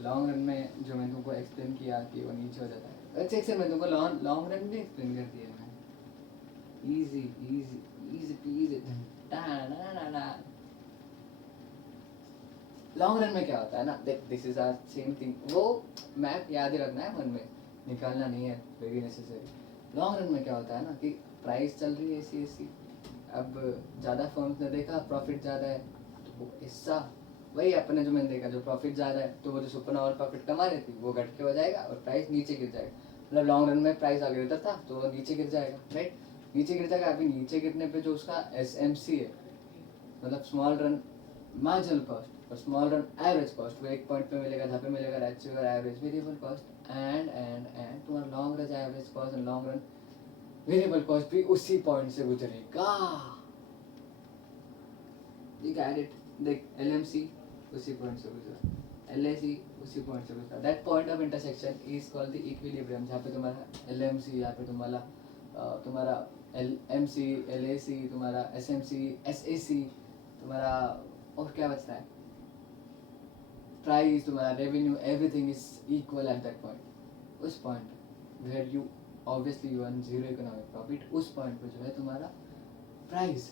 Long run में जो मैंने तुमको एक्सप्लेन किया कि वो नीचे हो जाता है, अच्छे से मैं तुमको लॉन्ग रन भी एक्सप्लेन कर दिया मैंने, easy easy easy easy. Long run में क्या होता है ना, देख this is are same thing, वो मैप याद ही रखना है मन में, निकालना नहीं है वेरी नेसेसरी। लॉन्ग रन में क्या होता है ना कि प्राइस चल रही है ऐसी ऐसी, अब ज़्यादा फर्म्स ने देखा प्रॉफिट ज़्यादा है तो वो हिस्सा वही अपने जो मैंने देखा जो प्रॉफिट ज़्यादा है तो वो जो सुपर नॉर्मल प्रॉफिट कमा रही थी वो घट के हो जाएगा और प्राइस नीचे गिर जाएगा। मतलब लॉन्ग रन में प्राइस आगे रहता था तो वो नीचे गिर जाएगा, राइट, नीचे गिर जाएगा। अभी नीचे गिरने पे जो उसका SMC है, मतलब स्मॉल रन मार्जिनल कॉस्ट और स्मॉल रन एवरेज कॉस्ट, वो एक पॉइंट पे मिलेगा, जहाँ पे मिलेगा ratio average variable cost and तुम्हारा long run average cost and long run variable cost भी उसी पॉइंट से गुजरेगा। You got it? देख LMC उसी पॉइंट से गुजरा, LAC उसी पॉइंट से गुजरा। That point of intersection is called the equilibrium, जहाँ पे तुम्हारा LMC, यहाँ पे तुम्हारा LMC, LAC, तुम्हारा SMC, SAC, तुम्हारा और क्या बचता है, प्राइस, तुम्हारा revenue, everything is equal at that point. उस point where you obviously you earn zero economic profit, उस पॉइंट पे जो है तुम्हारा प्राइस,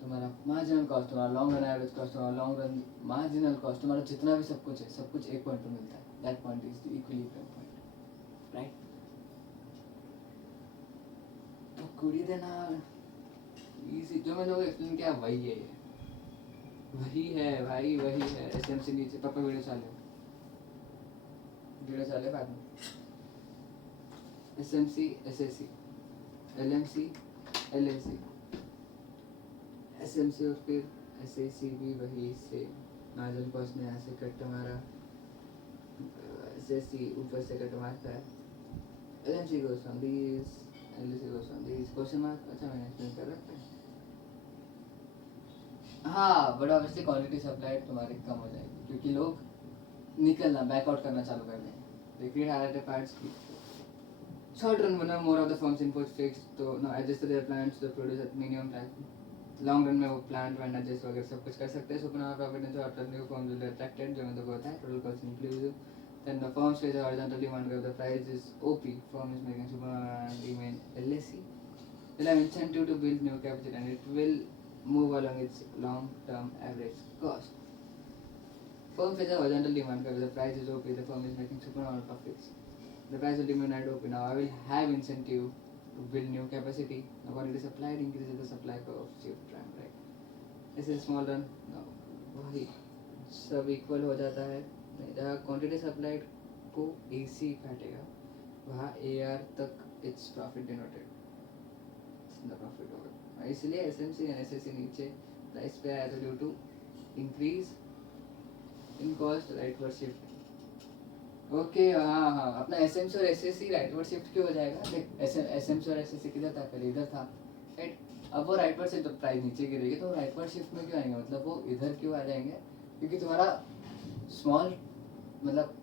तुम्हारा मार्जिनल कॉस्ट, तुम्हारा लॉन्ग रन एवरेज कॉस्ट, तुम्हारा लॉन्ग रन मार्जिनल कॉस्ट, तुम्हारा जितना भी सब कुछ है सब कुछ एक पॉइंट पे मिलता है। That point is the equilibrium point, right. तो कुड़ी देना इजी, जो मैंने एक्सप्लेन किया वही है, वही है भाई, वही है। SMC नीचे, पापा वीडियो चाले बाद में। SMC, SAC, LMC, LAC, SMC और फिर SAC भी वही से मार्जिनल कॉस्ट में यहाँ से कट हमारा, SAC ऊपर से कट मारता है, LMC goes from these, LAC goes from these, question mark. अच्छा मैंने एक्सप्लेन कर रखा है। हाँ, बट ऑब्वियसली क्वांटिटी सप्लाई तुम्हारी कम हो जाएगी क्योंकि लोग निकलना बैकआउट करना चालू कर देंगे। They create higher parts की short run में more of the firms inputs fixed, तो now adjust their plans to produce at minimum price। Long run में वो प्लांट वैंड एडजस्ट वगैरह सब कुछ कर सकते हैं। Super profit and short run new firms will attracted, जो मतलब होता है total cost inclusive. Then the firms face horizontal demand growth, the price is OP, firm is making super and remain LAC will have incentive to build new capacity and it will move along its long term average cost. Firm faces horizontal demand curve, the price is OP, the firm is making supernormal profits. The price will remain at OP. Now I will have incentive to build new capacity. Now quantity supplied increases the supply curve shift prime, right? This is small run. Now वही सब equal हो जाता है, जहाँ quantity supplied को AC काटेगा वहाँ AR तक इट्स प्रॉफिट डिनोटेड, प्रॉफिट होगा। इसलिए SMC और SAC नीचे प्राइस पे आया तो due to increase in cost rightward shift. Okay हाँ हाँ, अपना SMC और SAC राइटवर्ड शिफ्ट क्यों हो जाएगा? देख SMC और SAC किधर था पहले? इधर था, राइट। अब वो राइटवर्ड शिफ्ट, जब प्राइस नीचे गिरेगी तो राइटवर्ड शिफ्ट में क्यों आएंगे, मतलब वो इधर क्यों आ जाएंगे? क्योंकि तुम्हारा स्मॉल मतलब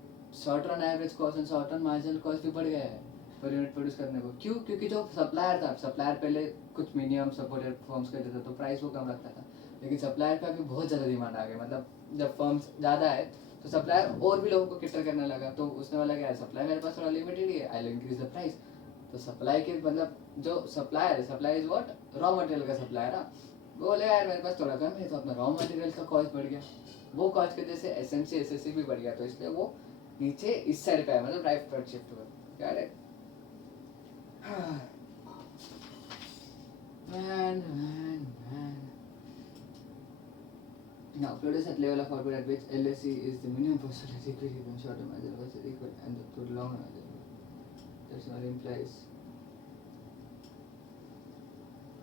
short run average cost and short run marginal cost भी बढ़ गया है पर यूनिट प्रोड्यूस करने को। क्यों? क्योंकि जो सप्लायर था, सप्लायर पहले कुछ मिनिमम सपोर्टेड फर्म्स का देता तो प्राइस वो कम रखता था, लेकिन सप्लायर का भी बहुत ज़्यादा डिमांड आ गया। मतलब जब फर्म्स ज़्यादा है तो सप्लायर और भी लोगों को किटर करने लगा, तो उसने वाला क्या है, सप्लाई मेरे पास थोड़ा लिमिटेड ही है, I will increase the price. तो सप्लाई के मतलब जो सप्लायर है, supply is what, raw material का सप्लायर है, वो बोले यार मेरे पास थोड़ा कम है, तो अपना रॉ मटेरियल का कॉस्ट बढ़ गया, वो कॉस्ट की वजह से SMC SAC भी बढ़ गया, तो इसलिए वो नीचे इस साइड पे है, मतलब राइट पर शिफ्ट हुआ। क्या है man. Now produce at level of output at which LAC is the minimum percentage equilibrium, short term margin was equal and the long margin. That's what implies.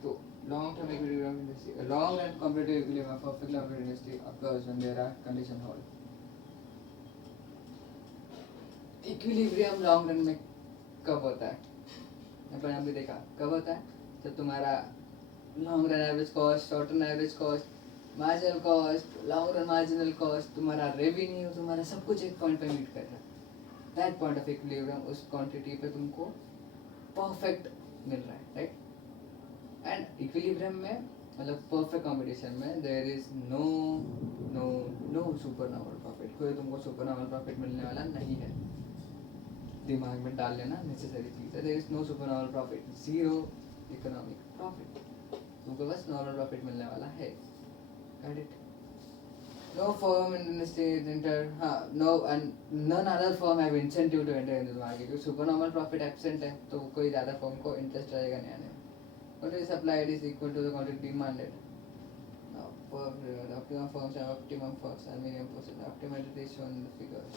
So long term equilibrium industry, a long run competitive equilibrium of perfect long-term industry occurs when there are condition hold. Equilibrium long run में कब होता है? अपन अभी देखा कब होता है, जब तुम्हारा long run average cost, short run average cost, marginal cost, long run marginal cost, तुम्हारा रेवेन्यू, तुम्हारा सब कुछ एक पॉइंट पे मीट कर रहा है। दैट पॉइंट ऑफ इक्विलिब्रियम, उस क्वांटिटी पे तुमको परफेक्ट मिल रहा है, राइट। एंड इक्विलिब्रियम में मतलब परफेक्ट कॉम्पिटिशन में there is no no no super normal profit, कोई तुमको सुपर नॉर्मल प्रॉफिट मिलने वाला नहीं है, दिमाग में डाल लेना नेसेसरी चीज़ है। There is no super normal profit, zero economic profit, तुमको बस नॉर्मल प्रॉफिट मिलने वाला है. Got it? No firm in the state enter, no and none other firm have incentive to enter into the market. क्योंकि super normal profit absent है तो कोई ज़्यादा फर्म को इंटरेस्ट रहेगा नहीं आने में. Quantity supplied is equal to the quantity demanded. Now, optimum firms have optimum firms and minimum percent. Optimality is shown in the figures.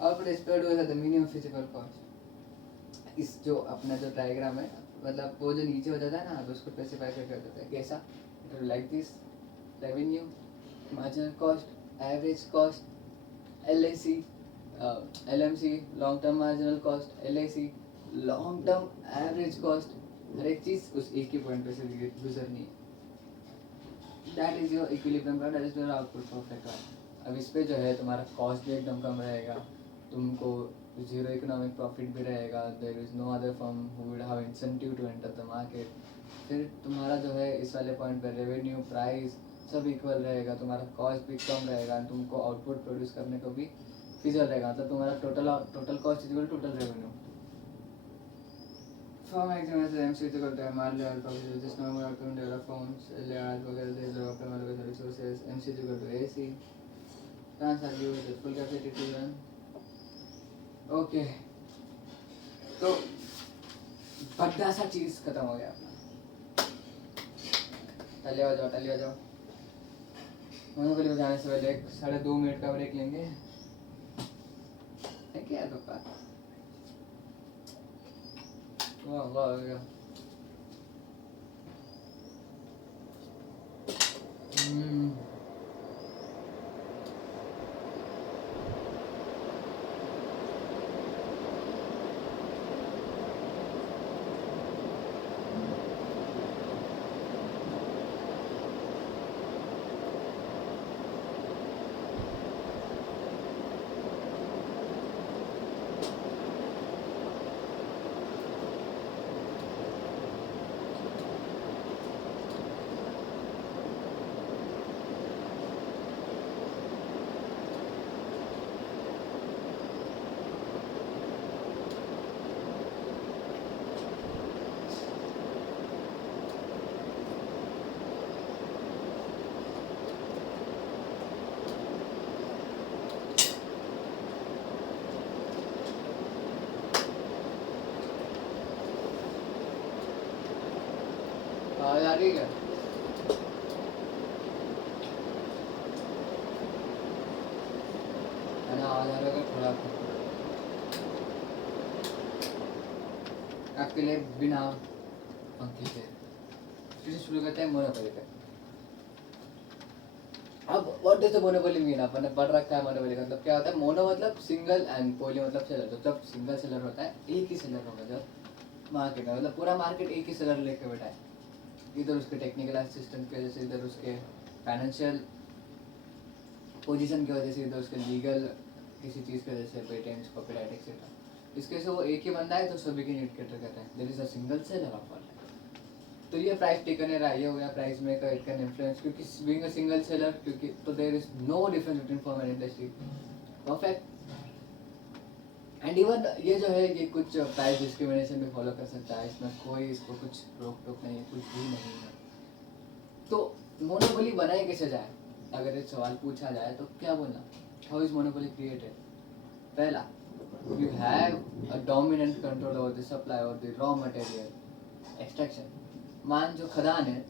Output is paid with the minimum physical cost. इस जो अपना जो diagram है, मतलब वो जो नीचे हो जाता है ना, आप उसको स्पेसिफाई कर देते हैं कैसा. Like this, revenue, marginal cost, average cost, LAC, LMC, long term marginal cost, LAC, long term average cost, हर एक चीज़ उस एक ही पॉइंट पे से गुजरनी है. That is your equilibrium point, that is your output perfect one. अब इस पे जो है तुम्हारा कॉस्ट भी एकदम कम रहेगा, तुमको जीरो इकोनॉमिक प्रॉफिट भी रहेगा. There is no other firm who would have incentive to enter the market. फिर तुम्हारा जो है इस वाले पॉइंट पे रेवेन्यू, प्राइस सब इक्वल रहेगा, तुम्हारा कॉस्ट भी कम रहेगा, तुमको आउटपुट प्रोड्यूस करने को भी फिजल रहेगा. मतलब तुम्हारा total cost is equal to total revenue. Firm maximizes MC is equal to MR layer coverage, which is normal outcome develop firms, LAR वगैरह से जो optimal location resources, MC is equal to AC. Trans are used with full capacity to run. Okay. तो बड़ा सा चीज़ खत्म हो गया अपना. टली हो जाओ. मोनोपोली में जाने से पहले 2.5 मिनट का ब्रेक लेंगे. है क्या दोपहर? वाह हो गया. आवाज आ रही है क्या? आवाज आ रहा है थोड़ा आपके लिए बिना पंखे के. फिर शुरू करते हैं मोनोपोली पे. अब what does the monopoly mean? अपन ने पढ़ रखा है मोनोपोली का मतलब क्या होता है. मोनो मतलब सिंगल एंड पोली मतलब सेलर. तो जब सिंगल सेलर होता है, एक ही सेलर होगा जब मार्केट में, मतलब पूरा मार्केट एक ही सेलर लेके बैठा है. इधर उसके टेक्निकल असिस्टेंट की वजह से, इधर उसके फाइनेंशियल पोजीशन की वजह से, इधर उसके लीगल किसी चीज़ की वजह से, पेटेंट्स, कॉपीराइट एक्सेट्रा. इसके से वो एक ही बंदा है तो सभी की नीड कैटर करता है. There is a single seller of all. तो ये प्राइस टेकन है, ये हो गया price maker. It can influence क्योंकि बीइंग अ सिंगल सेलर, क्योंकि तो there is no difference between firm and industry. Perfect. And even ये जो है ये कुछ प्राइस डिस्क्रिमिनेशन भी फॉलो कर सकता है. इसमें कोई इसको कुछ रोक टोक नहीं है, कुछ भी नहीं है. तो मोनोपोली बनाई कैसे जाए, अगर एक सवाल पूछा जाए तो क्या बोलना? How is monopoly created? पहला, you have a dominant control over the supply और द रॉ मटेरियल एक्सट्रैक्शन. मान जो खदान है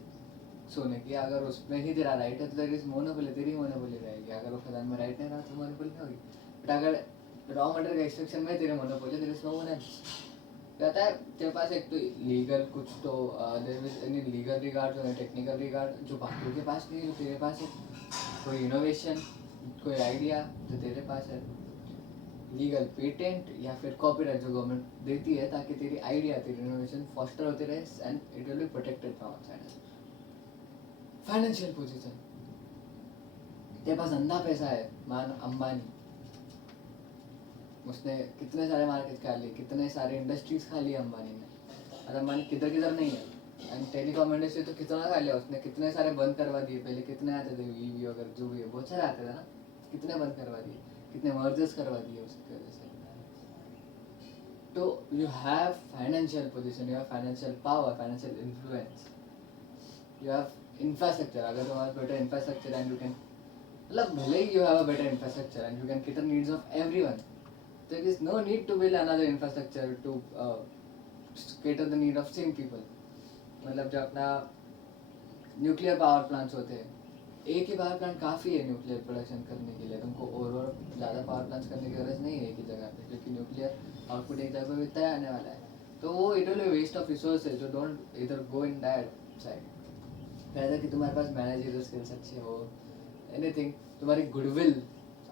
सोने की, अगर उसमें ही तेरा राइट है तो देयर इज मोनोपोली, तेरी मोनोपोली रहेगी. अगर वो खदान में राइट नहीं रहा तो मोनोपोली नहीं होगी. बट अगर रॉ मटेरियल का एक्सट्रैक्शन में तेरे monopoly, there is no one else. कहता है तेरे पास एक तो लीगल कुछ तो there is any legal regard और टेक्निकल रिगार्ड जो बाकियों के पास नहीं है, जो तेरे पास है. कोई इनोवेशन, कोई आइडिया जो तेरे पास है. लीगल पेटेंट या फिर कॉपीराइट जो गवर्नमेंट देती है ताकि तेरी आइडिया, तेरी इनोवेशन फॉस्टर होते रहे and it will be protected from outsiders. Financial position, तेरे पास अंधा पैसा है. मान अंबानी, उसने कितने सारे मार्केट खा लिए, कितने सारे इंडस्ट्रीज खा लिए अंबानी ने. और अंबानी किधर किधर नहीं है. एंड टेलीकॉम इंडस्ट्री तो कितना खा लिया उसने, कितने सारे बंद करवा दिए. पहले कितने आते थे ईवी वगैरह जो भी है, बहुत सारे आते थे ना, कितने बंद करवा दिए, कितने मर्जर्स करवा दिए उसकी वजह से. तो you have financial position, you have financial power, financial influence, you have infrastructure. अगर तुम्हारे पास better infrastructure and you can, मतलब भले ही you have a better infrastructure and you can cater needs of everyone, there is no need to build another infrastructure to cater the need of same people. मतलब जो अपना nuclear power plants होते हैं, एक ही power plant काफ़ी है nuclear production करने के लिए. तुमको और ज़्यादा पावर प्लांट्स करने की जरूरत नहीं है एक ही जगह पे, क्योंकि न्यूक्लियर आउटपुट एक जगह पे इतना आने वाला है. तो वो it will waste of resources, जो डोंट इधर गो इन दैट साइड. पहले कि तुम्हारे पास मैनेजरियल स्किल्स अच्छे हो, एनीथिंग, तुम्हारी गुडविल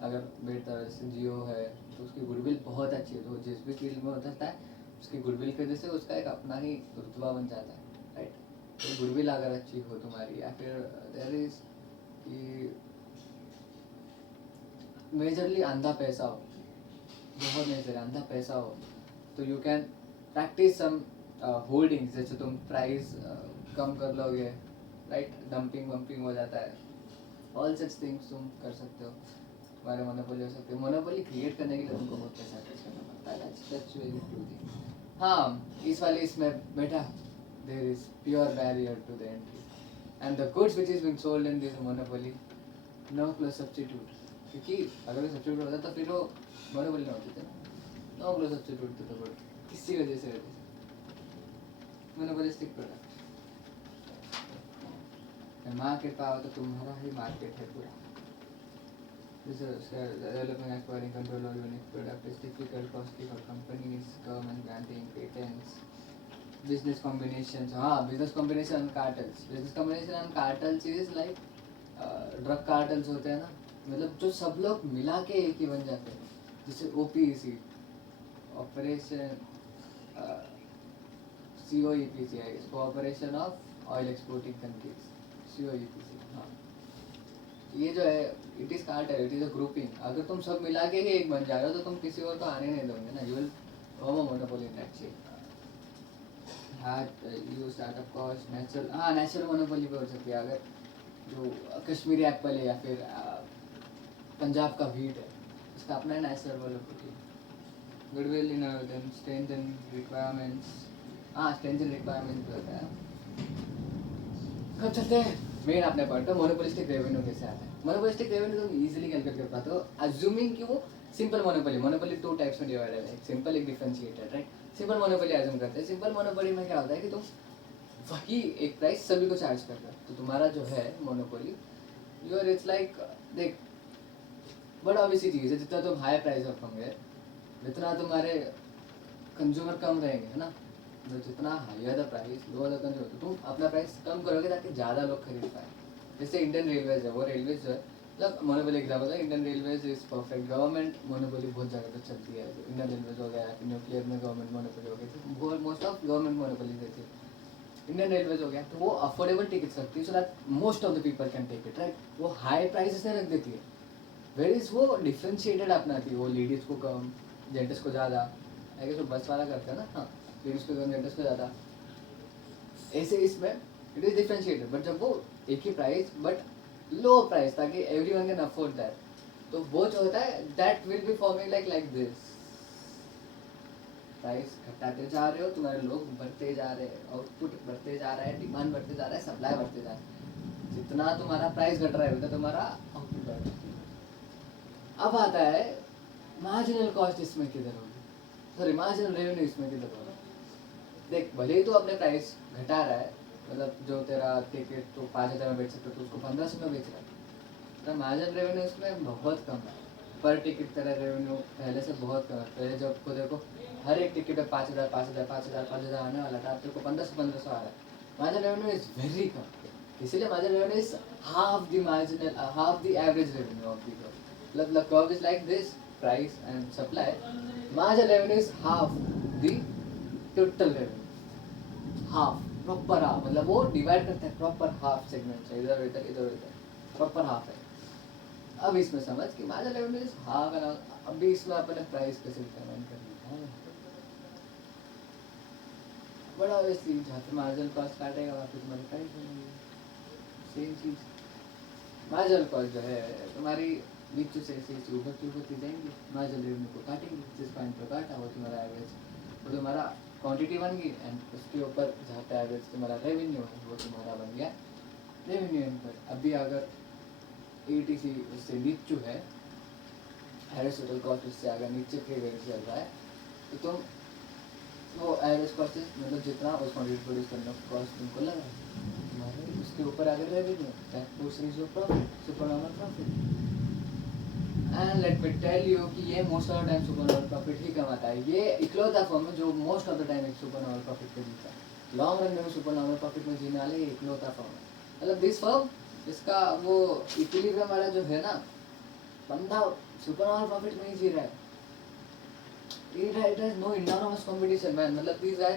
अगर बेटर से जियो है तो उसकी गुडविल बहुत अच्छी है. तो जिस भी फील्ड में उतरता है उसकी गुडविल की वजह से उसका एक अपना ही रुतबा बन जाता है, राइट. तो गुडविल अगर अच्छी हो तुम्हारी, या फिर देयर इज कि मेजरली अंधा पैसा हो, बहुत मेजर अंधा पैसा हो, तो you can practise some holdings. जैसे तुम प्राइस कम कर लोगे, राइट, डंपिंग वंपिंग हो जाता है, ऑल सच थिंग्स तुम कर सकते हो. तुम्हारे मोनोपोली हो सकते हो. मोनोपोली क्रिएट करने के लिए तुमको बहुत पैसा खर्च करना पड़ता है. That's very true thing. हाँ, इस वाले इसमें बेटा there is pure barrier to the entry and the goods which is being sold in this monopoly, no close substitute. क्योंकि अगर सब्स्टिट्यूट होता तो फिर वो मोनोपोली ना होती थी ना. No close substitute to the good, किसी वजह से मोनोपोलिस्टिक प्रोडक्ट. मार्केट पावर तो तुम्हारा ही मार्केट है पूरा. Developing, acquiring, control of unique product is difficult, costly for companies. Government granting patents. Business combinations. हाँ, business combination and cartels. Business combination and cartels is like drug cartels होते हैं ना, मतलब जो सब लोग मिला के एक ही बन जाते हैं. जैसे OPEC, ऑपरेशन COEPC है, cooperation of oil exporting countries, COEPC. हाँ, ये जो है it is cartel, it is a grouping. अगर तुम सब मिला के ही एक बन जा रहे हो तो तुम किसी और को आने नहीं दोगे ना. You will form a monopoly in that shape. हाँ, यू स्टार्टअप कॉस्ट, नेचुरल, हाँ नेचुरल मोनोपोली भी हो सकती है. अगर जो कश्मीरी एप्पल है या फिर पंजाब का व्हीट है, इसका अपना natural monopoly. Goodwill in then strength and requirements. हाँ, स्ट्रेंथ एंड रिक्वायरमेंट्स भी होता है. कब चलते हैं मेन अपने पॉइंट पे, मोनोपोलिस्टिक रेवेन्यू कैसे आता है. मोनोपोलिस्टिक रेवेन्यू तुम इजीली कैलकुलेट कर पाते हो अज्यूमिंग कि वो सिंपल मोनोपोली. मोनोपोली 2 टाइप्स में डिवाइड है, एक सिंपल, एक differentiated, right. Simple monopoly assume करते हैं. सिंपल मोनोपोली में क्या होता है कि तुम वही एक प्राइस सभी को चार्ज कर रहे हो. तो तुम्हारा जो है मोनोपोली, योर इट्स लाइक, देख बड़ा ऑब्वियस चीज़ है, जितना तुम हाई प्राइस रखोगे जितना तुम्हारे कंज्यूमर कम रहेंगे, है ना. तो जितना higher the price, lower the consumer, तो तुम अपना प्राइस कम करोगे ताकि ज़्यादा लोग खरीद पाए. जैसे इंडियन रेलवेज है, वो रेलवेज जो है, मतलब मोनोपोली एग्जाम्पल है. Indian railways is perfect. Government monopoly बहुत जगह पे चलती है. इंडियन रेलवेज हो गया, न्यूक्लियर में गवर्नमेंट मोनोपोली हो गई थी, मोस्ट ऑफ गवर्नमेंट मोनोपोली रहती है. इंडियन रेलवेज हो गया तो वो अफोर्डेबल टिकट्स रखती है, so that most of the people can take it, right. वो हाई प्राइसेस नहीं रख देती है. वेर इज वो डिफ्रेंशिएटेड अपनाती है. वो लेडीज़ को कम, जेंट्स को ज़्यादा. आई गेस वो बस वाला करते हैं ना. हाँ, लेडीज़ को कम, जेंट्स को ज़्यादा. ऐसे इसमें इट इज डिफ्रेंशिएटेड. बट जब वो एक ही प्राइस बट लो प्राइस, ताकि एवरीवन कैन अफोर्ड दैट, तो वो जो होता है that will be forming like this. Price घटाते जा रहे हो, तुम्हारे लोग बढ़ते जा रहे हैं, आउटपुट बढ़ते जा रहा है, डिमांड बढ़ते जा रहा है, सप्लाई बढ़ते जा रहा है. जितना तुम्हारा प्राइस घट रहा है उतना तुम्हारा आउटपुट बढ़ रहा है. अब आता है मार्जिनल कॉस्ट इसमें किधर होगी, सॉरी मार्जिनल रेवेन्यू इसमें किधर होगा. देख, भले ही तो अपने प्राइस घटा रहा है, मतलब जो तेरा टिकट तो 5,000 में बेच सकते तो उसको 1,500 में बेच रहा है, तो मार्जिनल रेवेन्यू इसमें बहुत कम है. पर टिकट तेरा रेवेन्यू पहले से बहुत कम है. पहले जब को देखो हर एक टिकट पे 5,000 5,000 5,000 5,000 आने वाला था, अब तेरे को 1,500 आ रहा है. मार्जिनल रेवेन्यू इज वेरी कम. इसीलिए marginal revenue is half the marginal, half the average revenue of the curve. मतलब the curve is like this, price and supply. Marginal revenue is half the total revenue. Half, proper half. मतलब वो divide करते हैं proper half segment से, इधर इधर इधर इधर, प्रॉपर हाफ है. अब इसमें समझ कि marginal revenue is half and अभी इसमें अपने प्राइस कैसे डिटरमाइन करना है. बड़ा ऑब्वियसली जहाँ पे मार्जिनल कॉस्ट काटेगा वहाँ पे तुम्हारी प्राइस बनेगी. सेम चीज़. मार्जिनल कॉस्ट जो है तुम्हारी नीचे से ऐसे उभरती उभरती जाएंगी, मार्जिनल रेवेन्यू को काटेंगे. जिस पॉइंट पर काटा वो तुम्हारा एवरेज वो तुम्हारा क्वांटिटी बन गई एंड उसके ऊपर जहाँ पे एवरेज तुम्हारा रेवेन्यू है वो तुम्हारा बन गया रेवेन्यू इनपुट। अभी अगर ATC उससे नीचे है, एवरेज टोटल कॉस्ट उससे अगर नीचे के रेट चल रहा है तो तुम वो एवरेज कॉस्ट मतलब जितना उस क्वांटिटी प्रोड्यूस करने का कॉस्ट तुमको लगा तुम्हारे उसके ऊपर अगर revenue that portion is your profit, super normal profit. And let me tell you कि ये most of the time super normal profit ही कमाता है। ये इकलौता फर्म है जो मोस्ट ऑफ द टाइम एक सुपर नॉर्मल प्रॉफिट पे जीता है। लॉन्ग रन में सुपर नॉर्मल प्रॉफिट में जीने वाले ये इकलौता फर्म है। मतलब दिस फर्म इसका वो इक्विलिब्रियम वाला जो है ना बंदा सुपर नॉर्मल प्रॉफिट में ही जी रहा है। It has no enormous competition man। मतलब दिस गाय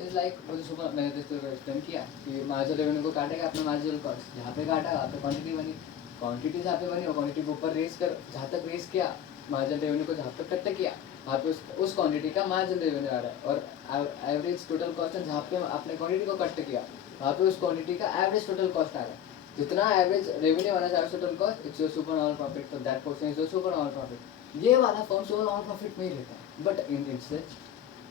इज लाइक वो सुपर, मैंने तो इसको एक्सप्लेन किया कि मार्जिनल रेवेन्यू को काटेगा अपना मार्जिनल कॉस्ट, जहाँ पे काटा वहाँ पे क्वांटिटी बनी, क्वांटिटी जहाँ पे बनी वो क्वांटिटी को ऊपर रेस कर, जहाँ तक रेस किया मार्जिनल रेवेन्यू को जहाँ तक कट किया वहाँ पे उस क्वांटिटी का मार्जिनल रेवेन्यू आ रहा है। और एवरेज टोटल कॉस्ट जहाँ पे आपने क्वांटिटी को कट किया वहाँ पे उस क्वांटिटी का एवरेज टोटल कॉस्ट आ रहा है। जितना एवरेज रेवेन्यू आना चाहिए total cost it's your super normal profit, तो that portion is your super normal profit. ये वाला फॉर्म सुपर नॉर्मल प्रॉफिट में ही रहता है। बट इन इट्स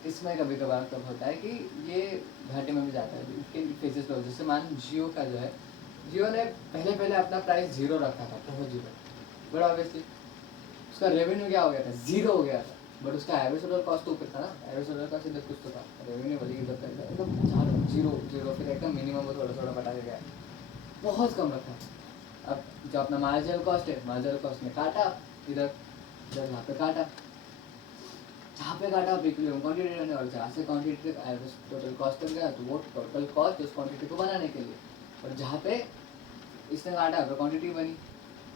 इसमें कभी कभार तब होता है कि ये घाटे में भी जाता है लेकिन फेजेस पर। जैसे मान जियो का जो है, जियो ने पहले अपना प्राइस 0 रखा था, बहुत 0, बट ऑब्वियसली उसका रेवेन्यू क्या हो गया था, 0 हो गया था। बट उसका एवरेज टोटल कॉस्ट तो ऊपर था ना, एवरेज टोटल कॉस्ट इधर कुछ तो था, रेवेन्यू वाली इधर का एकदम 0 फिर एकदम मिनिमम वो थोड़ा बढ़ा के गया, बहुत कम रखा। अब जो अपना मार्जिनल कॉस्ट है, मार्जिनल कॉस्ट ने काटा इधर इधर यहाँ पे काटा, जहाँ पे काटा इक्विलिब्रियम क्वांटिटी रहने, और जहाँ से क्वांटिटी तक एवरेज टोटल कॉस्ट तक गया तो वो टोटल कॉस्ट उस क्वांटिटी को बनाने के लिए, और जहाँ पे इसने काटा तो क्वांटिटी बनी।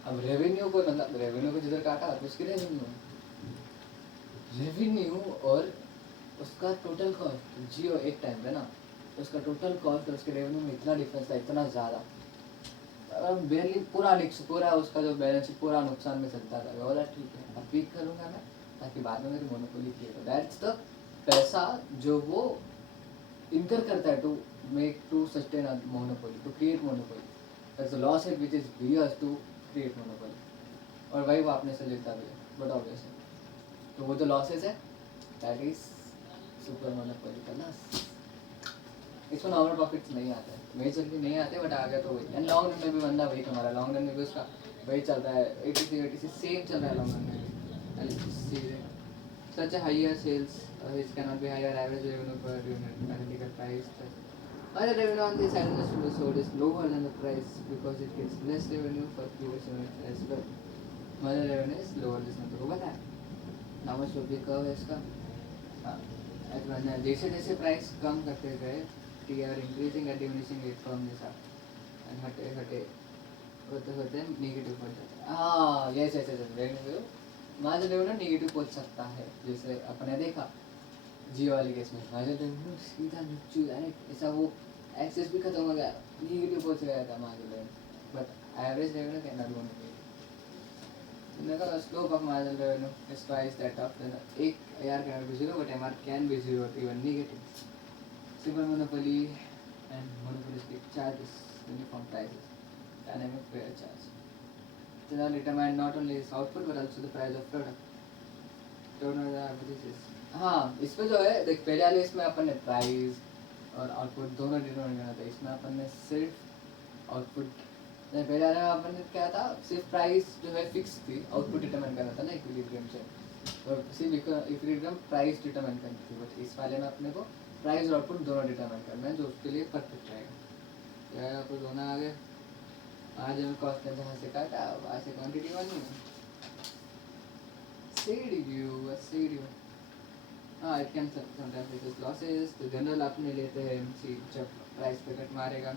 अब रेवेन्यू को मतलब रेवेन्यू को जिधर काटा तो उसकी रेवेन्यू और उसका टोटल कॉस्ट, जियो एक टाइम पे ना उसका टोटल कॉस्ट और उसके रेवेन्यू में इतना डिफरेंस था, इतना ज़्यादा बेरली पूरा उसका जो बैलेंस शीट पूरा नुकसान में चलता था। बोला ठीक है अब पीक करूँगा मैं ताकि बाद में मेरी मोनोपोली क्लियर हो। दैट्स द पैसा जो वो इनकर करता है to make to sustain a monopoly, to create monopoly. That's the loss it which is bears to create monopoly, और वही वो अपने से लेता भी है। बट ऑब्वियसली तो वो जो लॉसेज है दैट इज सुपर मोनोपोली का लॉस। इसमें नॉर्मल प्रॉफिट्स नहीं आते हैं, मेजरली नहीं आते, बट आ गया तो वही। एंड लॉन्ग रन में भी बंदा वही कमा रहा है, लॉन्ग रन में भी उसका वही चल रहा है, 80 सेम चल रहा है लॉन्ग रन में भी। Such a higher sales which cannot be higher average revenue per unit analytical price. Other revenue on this administrative sold is lower than the price because it gets less revenue for fewer units as well. Other revenue is lower, जिसमें तो पता है how much will be curve है इसका। जैसे जैसे price कम करते गए T R increasing and diminishing it from this and हटे हटे होते होते नेगेटिव पहुंच जाता है। हाँ yes yes yes revenue marginal revenue negative पहुंच सकता है। जैसे अपने देखा जियो वाले केस में मार्जिनल रेवेन्यू सीधा नीचे यानी ऐसा वो एक्सेस भी खत्म हो गया, नेगेटिव पहुंच गया था marginal revenue. But average revenue can not go negative. The slope of marginal revenue is twice that of the एक AR cannot be 0 but MR can be 0 or even negative. Super monopoly and monopolistic charges, uniform prices, dynamic fair charge. They are determined not only its output but also the price of product. Don't know the averages. हाँ इसमें जो है देख पहले वाले इसमें अपन ने price और आउटपुट दोनों डिटरमाइन करना था। इसमें अपन ने सिर्फ आउटपुट पहले वाले में अपन ने क्या था, सिर्फ प्राइस जो है फिक्स थी, आउटपुट डिटरमाइन करना था ना इक्विलिब्रियम से, और सिर्फ इक्विलिब्रियम प्राइस डिटरमाइन करनी थी। बट इस वाले में अपने को प्राइस और आउटपुट दोनों डिटरमाइन करना है जो उसके लिए परफेक्ट रहेगा। क्या आपको दोनों आगे आज हमें कॉस्ट ने जहाँ से काटा वहाँ से क्वान्टिटी बनी सीड यू हाँ it can sometimes faces losses. तो जनरल अपने लेते हैं जब प्राइस पे कट मारेगा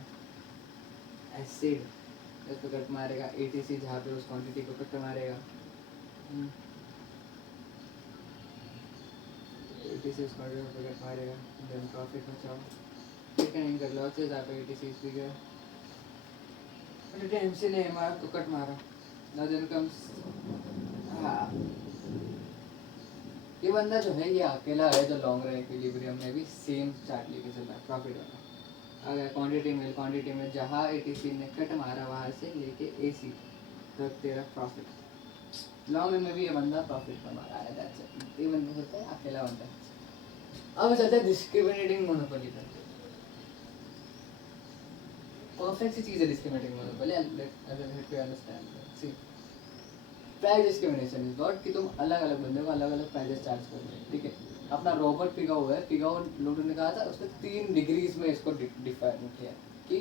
एसिड इस पे कट मारेगा, ATC जहाँ पे उस क्वांटिटी को कट मारेगा, ATC उस क्वांटिटी को कट मारेगा, देन प्रॉफिट बचाओ। फिर क्या इनकर लॉसेस जहाँ पे ATC इस भी गया, MC ने MR को कट मारा, ना देन कम्स। हाँ ये बंदा जो है ये अकेला है जो लॉन्ग रन इक्विलिब्रियम में भी सेम चार्ट लेके चल रहा है प्रॉफिट वाला। अगर क्वांटिटी में जहाँ ATC ने कट मारा वहाँ से लेके AC तक तेरा प्रॉफिट। लॉन्ग रन में भी ये बंदा प्रॉफिट कमा रहा है। That's it. ये बंदा होता है अकेला बंदा। अब चलता है डिस्क्रिमिनेटिंग मोनोपोली पर। परफेक्ट सी चीज है discriminating monopoly, let you understand. See, price discrimination is not कि तुम अलग अलग बंदे को अलग अलग प्राइजेस चार्ज कर रहे हो, ठीक है। अपना रॉबर्ट पिगाउ है, पिगाउ लोगों ने कहा था, उसने 3 डिग्रीज में इसको डिफाइन किया कि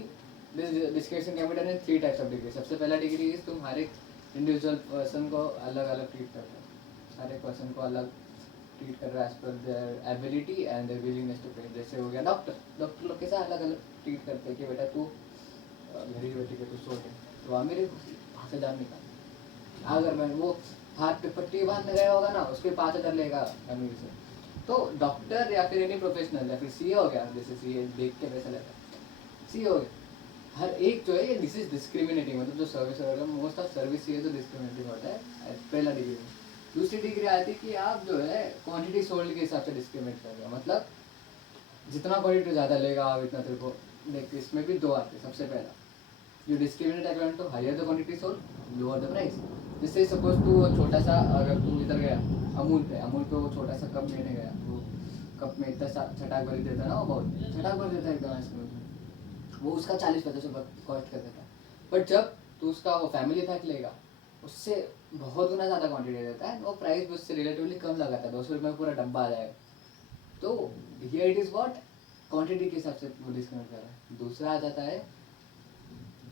discrimination can be done in 3 types of degree. सबसे पहला डिग्री इज तुम हर एक इंडिविजुअल पर्सन को अलग अलग ट्रीट कर रहे हो, हर एक पर्सन को अलग ट्रीट कर रहा है as per their ability and their willingness to pay. जैसे हो गया डॉक्टर, डॉक्टर लोग के साथ अलग अलग ट्रीट करते हैं कि बेटा तू गरीब है, ठीक है, तू सोच है, तो अमीर है, वहाँ से जान निकाल। अगर मैं वो हाथ पे पट्टी बांधने गया होगा ना, उसके 5,000 लेगा अमीर से। तो डॉक्टर या फिर एनी प्रोफेशनल या फिर सीए हो गया, जैसे सीए देख के पैसा लेता है, सीए हो गया, हर एक जो है ये दिस इज डिस्क्रिमिनेटिंग, मतलब जो सर्विस वगैरह मोस्ट ऑफ सर्विस ये तो डिस्क्रिमिनेटिंग होता है पहला डिग्री में। दूसरी डिग्री आती है कि आप जो है क्वांटिटी सोल्ड के हिसाब से डिस्क्रिमिनेट कर रहे हो, मतलब जितना क्वांटिटी ज़्यादा लेगा आप इतना तेरे को। देख इसमें भी 2 आते हैं। सबसे पहला you discriminate according to higher the quantity sold, lower the price। जिससे सपोज तू छोटा सा, अगर तू इधर गया अमूल पे वो छोटा सा कप लेने गया, वो कप में इतना छटाक भरी देता है ना, वो बहुत छटाक भर देता है एकदम आइसक्रीम, वो उसका 40-50 रुपये कॉस्ट कर देता है। बट जब तू उसका वो फैमिली पैक लेगा, उससे बहुत गुना ज़्यादा क्वान्टिटी देता है, वो प्राइस भी उससे रिलेटिवली कम लगाता है, 200 रुपये में पूरा डब्बा आ जाएगा। तो here it is what, quantity के हिसाब से वो डिस्काउंट कर रहा है। दूसरा आ जाता है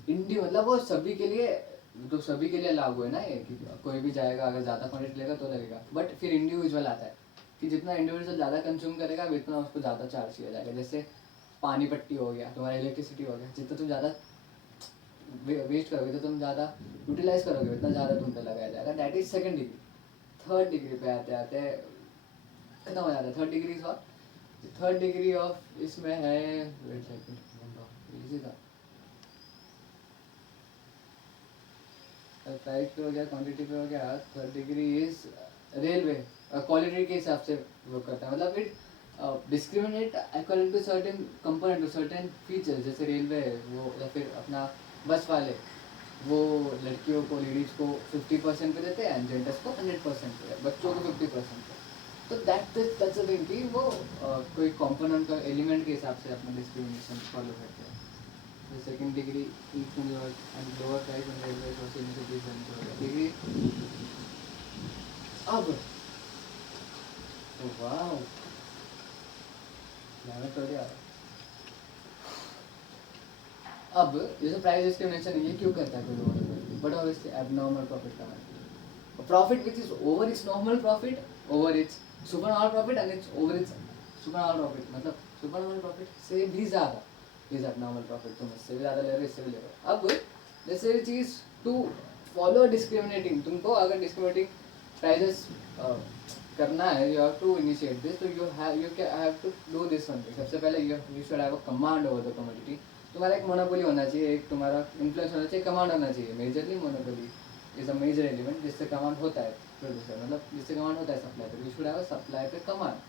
इंडी, मतलब वो सभी के लिए, तो सभी के लिए लागू है ना ये कि कोई भी जाएगा, अगर ज़्यादा क्वांटिटी लेगा तो लगेगा। बट फिर इंडिविजुअल आता है कि जितना इंडिविजुअल ज़्यादा कंज्यूम करेगा उतना उसको ज़्यादा चार्ज किया जाएगा। जैसे पानी पट्टी हो गया, तुम्हारा इलेक्ट्रिसिटी हो गया, जितना तुम ज़्यादा वेस्ट करोगे तो तुम ज़्यादा यूटिलाइज करोगे, उतना ज़्यादा तुम पे लगाया जाएगा। That is second degree. Third degree पे आते आते खत्म हो जाता है। थर्ड डिग्री और थर्ड डिग्री ऑफ इसमें है, वेट इजी था, प्राइस पे हो गया, क्वांटिटी पे हो गया। Third degree is railway, quality के हिसाब से वो करता है, मतलब it discriminate according to certain component, to certain features. जैसे रेलवे वो, या फिर अपना बस वाले, वो लड़कियों को, लेडीज को 50% पे देते हैं, जेंटर्स को 100% पे, बच्चों को 50% पे। तो दैट्स द थिंग कि वो कोई कंपोनेंट का एलिमेंट के हिसाब से अपना डिस्क्रिमिनेशन फॉलो करते हैं। The second degree each in your and lower price and railway crossing to different degree अब वाओ मैंने कर दिया। अब जैसे प्राइस डिस्क्रिमिनेशन ये क्यों करता है कोई लोग, बट ऑब्वियसली एबनॉर्मल प्रॉफिट कमाना, profit which is over it's normal profit, over it's super normal profit and it's over it's super normal profit, मतलब सुपर नॉर्मल प्रॉफिट से भी ज़्यादा इज एबनॉर्मल प्रॉफिट, तुम इससे भी ज़्यादा ले रहे हो, इससे भी ले रहे हो। अब जैसे चीज़ टू फॉलो डिस्क्रिमिनेटिंग, तुमको अगर डिस्क्रिमिनेटिंग प्राइजेस करना है, you have to initiate this, तो you have to do this one thing. सबसे पहले you should have a command over the commodity. तुम्हारा एक मोनोपोली होना चाहिए, एक तुम्हारा इन्फ्लुएंस होना चाहिए, कमांड होना चाहिए। Majorly monopoly is a major element जिससे कमांड होता है प्रोड्यूसर, मतलब जिससे कमांड होता है सप्लाई पे। You should have a supply पे कमांड,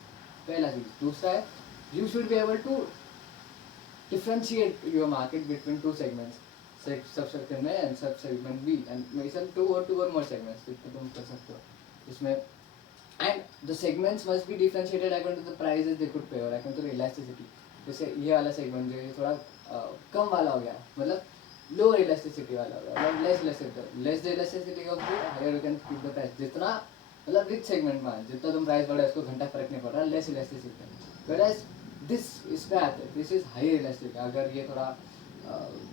पहला चीज़। दूसरा है you should be able to differentiate your market between 2 segments, subsegment A and subsegment B, and maybe two or more segments जितने तुम कर सकते हो इसमें। and the segments must be differentiated according to the prices they could pay और according to the elasticity। जैसे ये वाला सेगमेंट जो है थोड़ा कम वाला हो गया, मतलब लो इलास्टिसिटी वाला हो गया, मतलब less elasticity of the higher you can keep the price. जितना मतलब रिच सेगमेंट में जितना तुम प्राइस बढ़ा उसको घंटा फर्क नहीं पड़ रहा, लेस इलास्टिसिटी। वेयर दिस इस पे आते हैं, दिस इज हाई इलास्टिक। अगर ये थोड़ा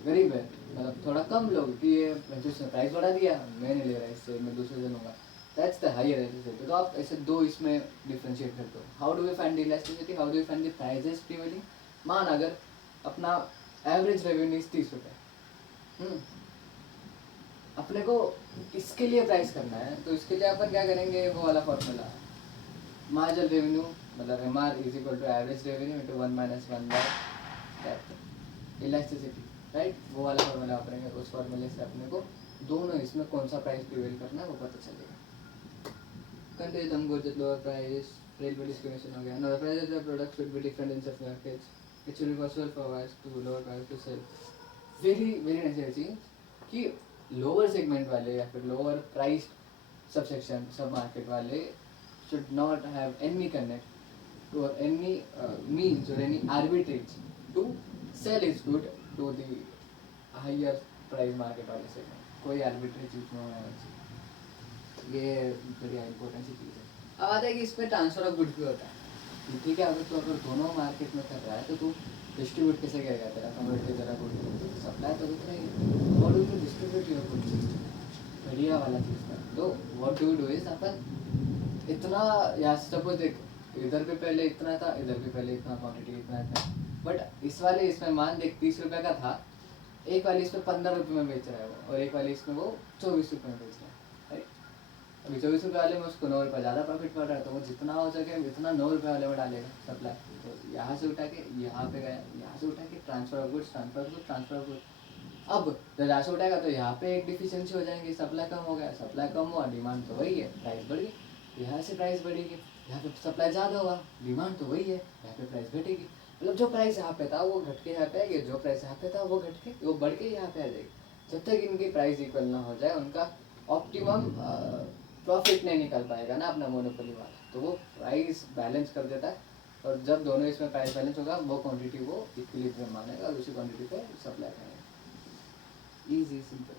गरीब है, मतलब थोड़ा कम लोग कि ये प्राइस बढ़ा दिया, मैं नहीं ले रहा इससे, मैं दूसरे से लूँगा, दैट्स द हाई इलास्टिसिटी। तो आप ऐसे दो इसमें डिफ्रेंशिएट करते हो। How do we find the elasticity, how do we find the prices prevailing. मान अगर अपना एवरेज रेवेन्यू 30 रुपये, अपने को इसके लिए प्राइस करना है, तो इसके लिए अपन क्या करेंगे, वो वाला फॉर्मूला, मार्जिनल रेवेन्यू मतलब M R is equal to average revenue into 1 - 1 by elasticity, right. वो वाला फॉर्मूला करेंगे, उस फॉर्मूले से अपने को दोनों इसमें कौन सा प्राइस प्रिवेल करना है वो पता चलेगा। कंट्रीज दम goes lower price, railway discrimination हो गया। No price of product should be different in sub markets, it should be possible for us to lower price to sell. Very very necessary कि lower segment वाले या फिर lower price sub section sub market वाले should not have any connect or any means or any arbitrage to sell its good to the higher price market वाले segment. कोई arbitrage चीज नहीं होना चाहिए, ये बढ़िया इंपॉर्टेंट सी चीज़ है. अब आता है कि इसमें ट्रांसफर ऑफ गुड्स भी होता है. ठीक है, अगर दोनों मार्केट में कर रहा है तो तू डिस्ट्रीब्यूट कैसे करेगा? तेरा कमोडिटी तेरा गुड सप्लाई तो उतना ही, और तू डिस्ट्रीब्यूट योर गुड्स बढ़िया वाला चीज़ का. तो व्हाट डू इज अपन इतना, या सपोज देख इधर पे पहले इतना था, इधर पे पहले इतना क्वांटिटी इतना था, बट इस वाले इसमें मान देख 30 रुपये का था, एक वाली इसमें 15 रुपये में बेच रहा है वो, और एक वाली इसमें वो 24 रुपये में बेच रहा है. अभी 24 रुपये वाले में उसको 9 रुपये ज़्यादा प्रॉफिट पड़ रहा है, तो वो जितना हो सके उतना 9 रुपये वाले में डालेगा सप्लाई. तो यहाँ से उठा के यहाँ पे गया, यहाँ से उठा के transfer of goods, transfer of goods, transfer of goods. अब जब यहाँ से उठाएगा तो यहाँ पे एक डिफिशियंसी हो जाएंगी, सप्लाई कम हो गया, सप्लाई कम हुआ, डिमांड तो वही है, प्राइस बढ़ गई. यहाँ से प्राइस बढ़ेगी, यहाँ पे सप्लाई ज़्यादा हुआ, डिमांड तो वही है, यहाँ पे प्राइस घटेगी. मतलब जो प्राइस यहाँ पे था वो घट के यहाँ पे आएगी, जो प्राइस यहाँ पे था वो घट के वो बढ़ के यहाँ पे आ जाएगी. जब तक इनकी प्राइस इक्वल ना हो जाए, उनका ऑप्टिमम प्रॉफिट नहीं निकल पाएगा ना अपना मोनोपोली वाला. तो वो प्राइस बैलेंस कर देता है, और जब दोनों इसमें प्राइस बैलेंस होगा वो क्वांटिटी वो इक्विलिब्रियम मानेगा और उसी क्वांटिटी पे सप्लाई करेगा. Easy simple.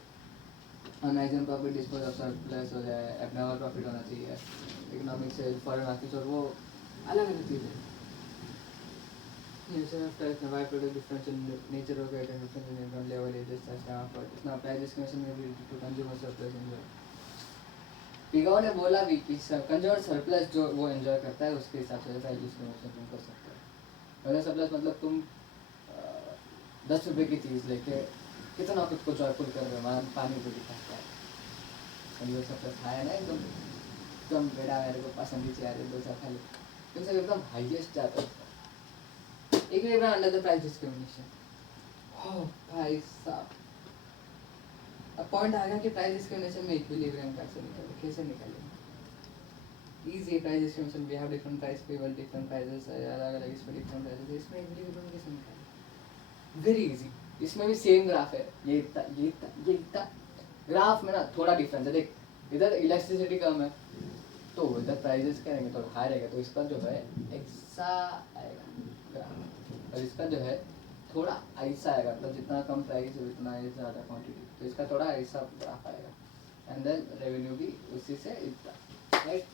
अनआइजन प्रॉफिट, डिस्पोज ऑफ सरप्लस हो जाए, एबनॉर्मल प्रॉफिट होना चाहिए, इकोनॉमिक सेल, फॉरेन मार्केट्स, और वो अलग अलग चीज़ें. Nature of price, by product difference in nature of difference in income level, is this system of इतना प्राइस डिस्क्रिमिनेशन में भी टू कंज्यूमर सरप्लस एंजॉय. पिगाओ ने बोला भी कि कंज्यूमर सरप्लस जो वो एंजॉय करता है उसके हिसाब से प्राइस डिस्क्रिमिनेशन तुम कर सकते हो. कंज्यूमर सरप्लस मतलब तुम 10 रुपये की चीज़ लेके कितना खुद को जॉयफुल कर रहे हो, पानी को दिखाता है. कंज्यूमर सरप्लस है ना, एकदम बेड़ा मेरे को पसंद ही चाहिए, दो चार खाली तुम सब एकदम हाईएस्ट जाता है. एक भी अंडर द प्राइस डिस्क्रिमिनेशन. हो भाई साहब, अब पॉइंट आ गया कि प्राइस डिस्क्रिमिनेशन में इक्विलिब्रियम कैसे निकालेंगे. Easy. Price discrimination, we have different price people, different prices, अलग अलग इसमें डिफरेंट प्राइसेस, इसमें इक्विलिब्रियम कैसे निकालेंगे? Very easy. इसमें भी सेम ग्राफ है, ये इतना ये इतना ये इतना. ग्राफ में ना थोड़ा डिफरेंस है. देख इधर इलेक्ट्रिसिटी कम है तो इधर प्राइसेस करेंगे थोड़ा हाई रहेगा, तो इसका जो है ऐसा आएगा ग्राफ, और इसका जो है थोड़ा ऐसा आएगा, मतलब जितना कम प्राइस है उतना ज़्यादा क्वांटिटी, तो इसका थोड़ा ऐसा ग्राफ आएगा. एंड देन रेवेन्यू भी उसी से इतना, राइट.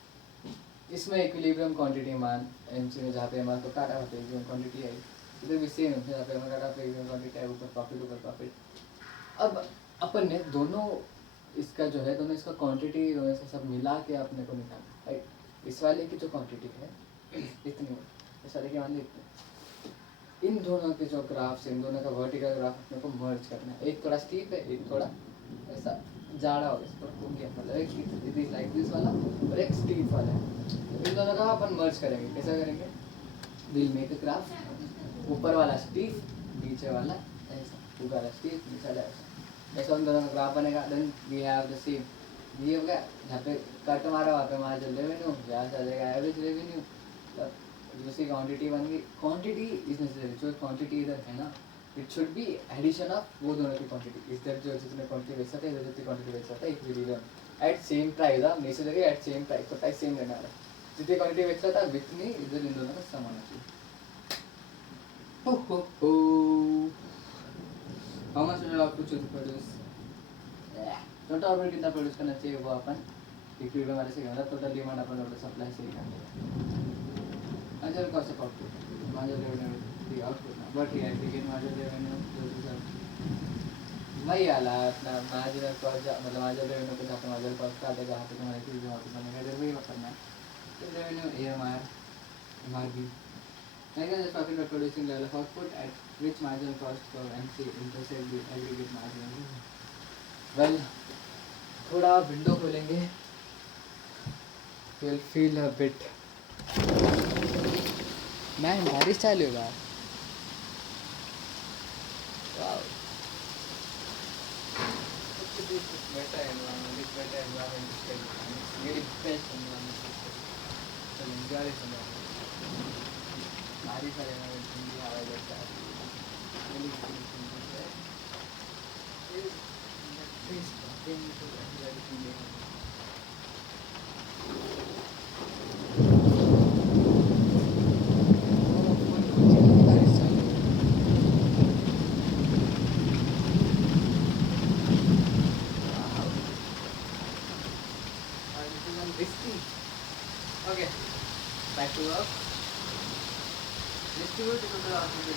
इसमें इक्विलिब्रियम क्वांटिटी मान एमसी में जहाँ पे हमारे को काटा होता है क्वांटिटी आई, इधर भी सेम है, जहाँ पे हमारे काटा पे क्वांटिटी है, ऊपर प्रॉफिट. अब अपन ने दोनों इसका जो है, दोनों इसका क्वांटिटी दोनों इसका सब मिला के अपने को निकालना, राइट. इस वाले की जो क्वांटिटी है इतनी, इस वाले की मान ली इतनी. इन दोनों के जो ग्राफ्स, इन दोनों का वर्टिकल ग्राफ अपने को मर्ज करना है. एक थोड़ा स्टीप है, एक थोड़ा ऐसा जाड़ा हो गया, मतलब एक लाइक दिस वाला और एक स्टीप वाला है. तो इन दोनों का अपन मर्ज करेंगे. कैसा करेंगे? विल मेक अ ग्राफ, ऊपर वाला स्टीप, नीचे वाला ऐसा, ऊपर वाला स्टीप, नीचे वाला ऐसा. ऐसा उन दोनों का ग्राफ बनेगा. Then we have the same, ये हो गया जहाँ पे कट मारा वहाँ पे मार्जिनल रेवेन्यू, यहाँ से आ जाएगा एवरेज रेवेन्यू. दूसरी क्वांटिटी बन गई. क्वांटिटी इज नेसेसरी, जो क्वांटिटी इधर है ना, it should be addition of वो दोनों की क्वांटिटी. इधर जो जितने क्वांटिटी बेच सकते हैं, इधर जितनी क्वांटिटी बेच सकते हैं, equilibrium at same price. Necessary at same price, तो प्राइस सेम रहना है. जितनी क्वांटिटी बेच रहा था विथनी इधर इन दोनों का सम होना चाहिए. How much will output should produce, total output कितना प्रोड्यूस करना चाहिए वो अपन इक्विलिब्रियम वाले से, मतलब टोटल डिमांड अपन टोटल सप्लाई से निकालेंगे. marginal cost of output, marginal revenue, the output now. But here we get marginal revenue, वही वाला अपना marginal cost, मतलब marginal revenue पे जहाँ पे marginal cost का आएगा, जहाँ पे तुम्हारी चीज़ जहाँ पे बनेगा, इधर वही करना है. तो revenue AMR, MRB, like the profit by producing level of output at which marginal cost for MC intersect the aggregate marginal. Well, थोड़ा विंडो खोलेंगे, we'll feel a bit. Ma'am बारिश चालू है. वाओ, बेटा एनवायरनमेंट, बेटा एनवायरनमेंट, ये best environment. चल enjoy करना. बारिश आ जाएगा, ठंडी हवा लगता है. ये प्लीज गेम तो एंजॉय कीजिए.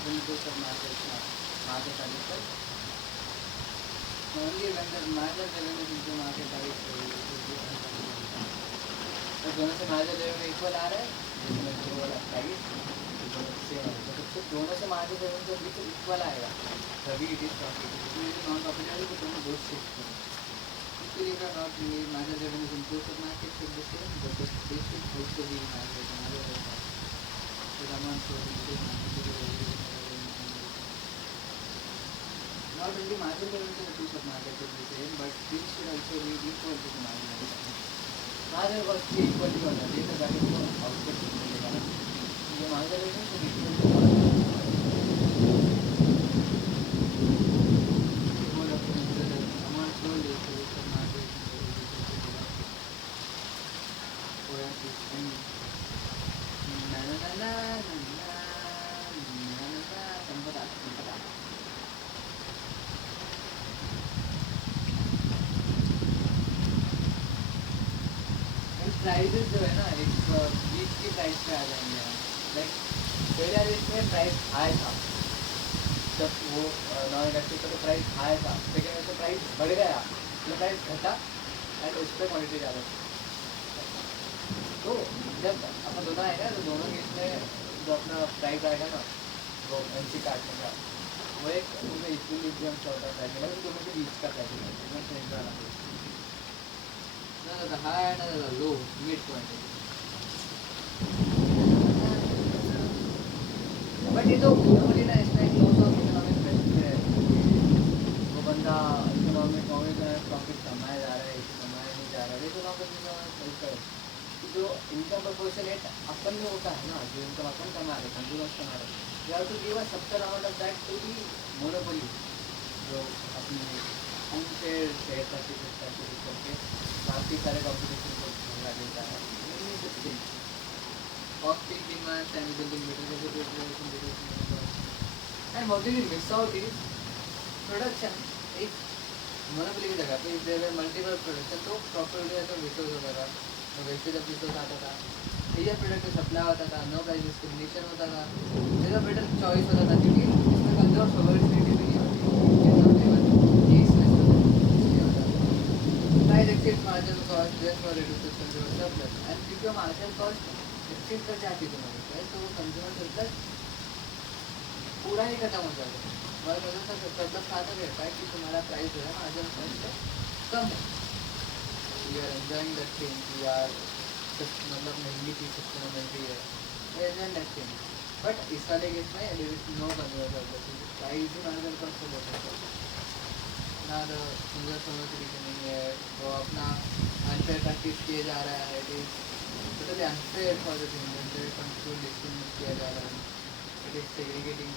open to some market participants. Only when the market revenue into market तो दोनों से मार्जिन रेवेन्यू इक्वल आ रहा है, जिसमें जो वाला प्राइस दोनों सेम है, तो सबसे दोनों से मार्जिन रेवेन्यू जब भी इक्वल आएगा तभी इट इज प्रॉफिट. इसमें जो नॉन प्रॉफिट है वो दोनों दो शिफ्ट हैं. इसके लिए का नॉट मार्जिन रेवेन्यू इम्प्रूव करना है कि this is the best this is also be margin revenue the amount for not only margin revenue in the piece of market should be same, but this should also be equal to the margin revenue. Margin cost की equal to होना चाहिए तो जाके वो output मिलेगा ना. ये margin revenue should be equal to margin equal of the amount sold is to the margin or at least prices जो है ना एक बीच की प्राइस पे आ जाएंगे. लाइक पहले इसमें प्राइस हाई था जब वो नॉन इलेक्ट्रिक का तो प्राइस हाई था, लेकिन वैसे प्राइस बढ़ गया तो प्राइस घटा एंड उस पर क्वान्टिटी ज़्यादा. तो जब अपन दोनों आएगा तो दोनों के इसमें जो अपना प्राइस आएगा ना वो एमसी काटने का वो एक उनमें इक्विलिब्रियम सा होता है प्राइस तो दोनों के बीच का प्राइस है. None of the high, none of the low, mid quantity. But ये तो normally ना इसमें एक loss of economic benefit है. वो बंदा economic profit कमाया जा रहा है, कमाया नहीं जा रहा है. देखो ना जो इनकम proportionate अपन में होता है ना, जो इनकम अपन कमा रहे, consumers कमा रहे, you have to give a substantial amount of that to the monopoly जो अपनी unfair share practices करके काफ़ी सारे कॉम्पिटिशन को भगा देता है. Off-peak demand and building better and what do you miss out is production. एक मोनोपोली की जगह पे if there were multiple production तो प्रॉपर्टी है तो रिसोर्स वगैरह तो वैसे जब रिसोर्स आता था ये प्रोडक्ट सप्लाई होता था, नो प्राइस डिस्क्रिमिनेशन होता था, जगह बेटर चॉइस होता था क्योंकि इसमें कंज्यूमर सोवर्सिटी भी नहीं होती. Price exceeds marginal cost, therefore reduces consumer surplus. And if your marginal cost exceeds कर जाती है तुम्हारी प्राइस तो वो कंज्यूमर surplus पूरा ही खत्म हो जाता है. और कंज्यूमर surplus कहाँ तक रहता है कि तुम्हारा प्राइस जो है मार्जिनल कॉस्ट से कम है. You are enjoying that thing, you are मतलब महंगी चीज़ सस्टेनेबिलिटी है, you are enjoying that thing. But इस वाले केस में there is no consumer surplus, price he marginal cost से बहुत है ना. तो कंज्यूमर सर्विस नहीं है, वो अपना अनफेयर प्रैक्टिस किया जा रहा है. It is totally unfair for the inventory control distribute किया जा रहा है. It is segregating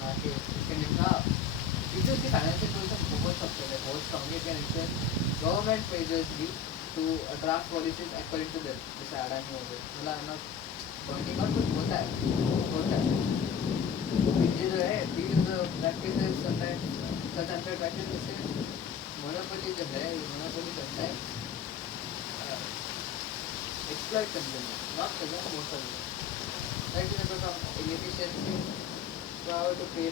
market. इसके निपटा फीचर्स की फाइनेंशियल पोजीशन बहुत सबसे है, बहुत स्ट्रॉन्ग है. कैन इन्फ्लुएंस गवर्नमेंट मेजर्स भी to draft policies according to that. जैसे अडानी हो गए मतलब ना पॉइंटिंग आउट कुछ होता है ये जो है these practices such unfair practices से मोनोपोली जो है ये मोनोपोली करता है exploit consumer, not consumer, most of them. Like example from inefficiency, power to pay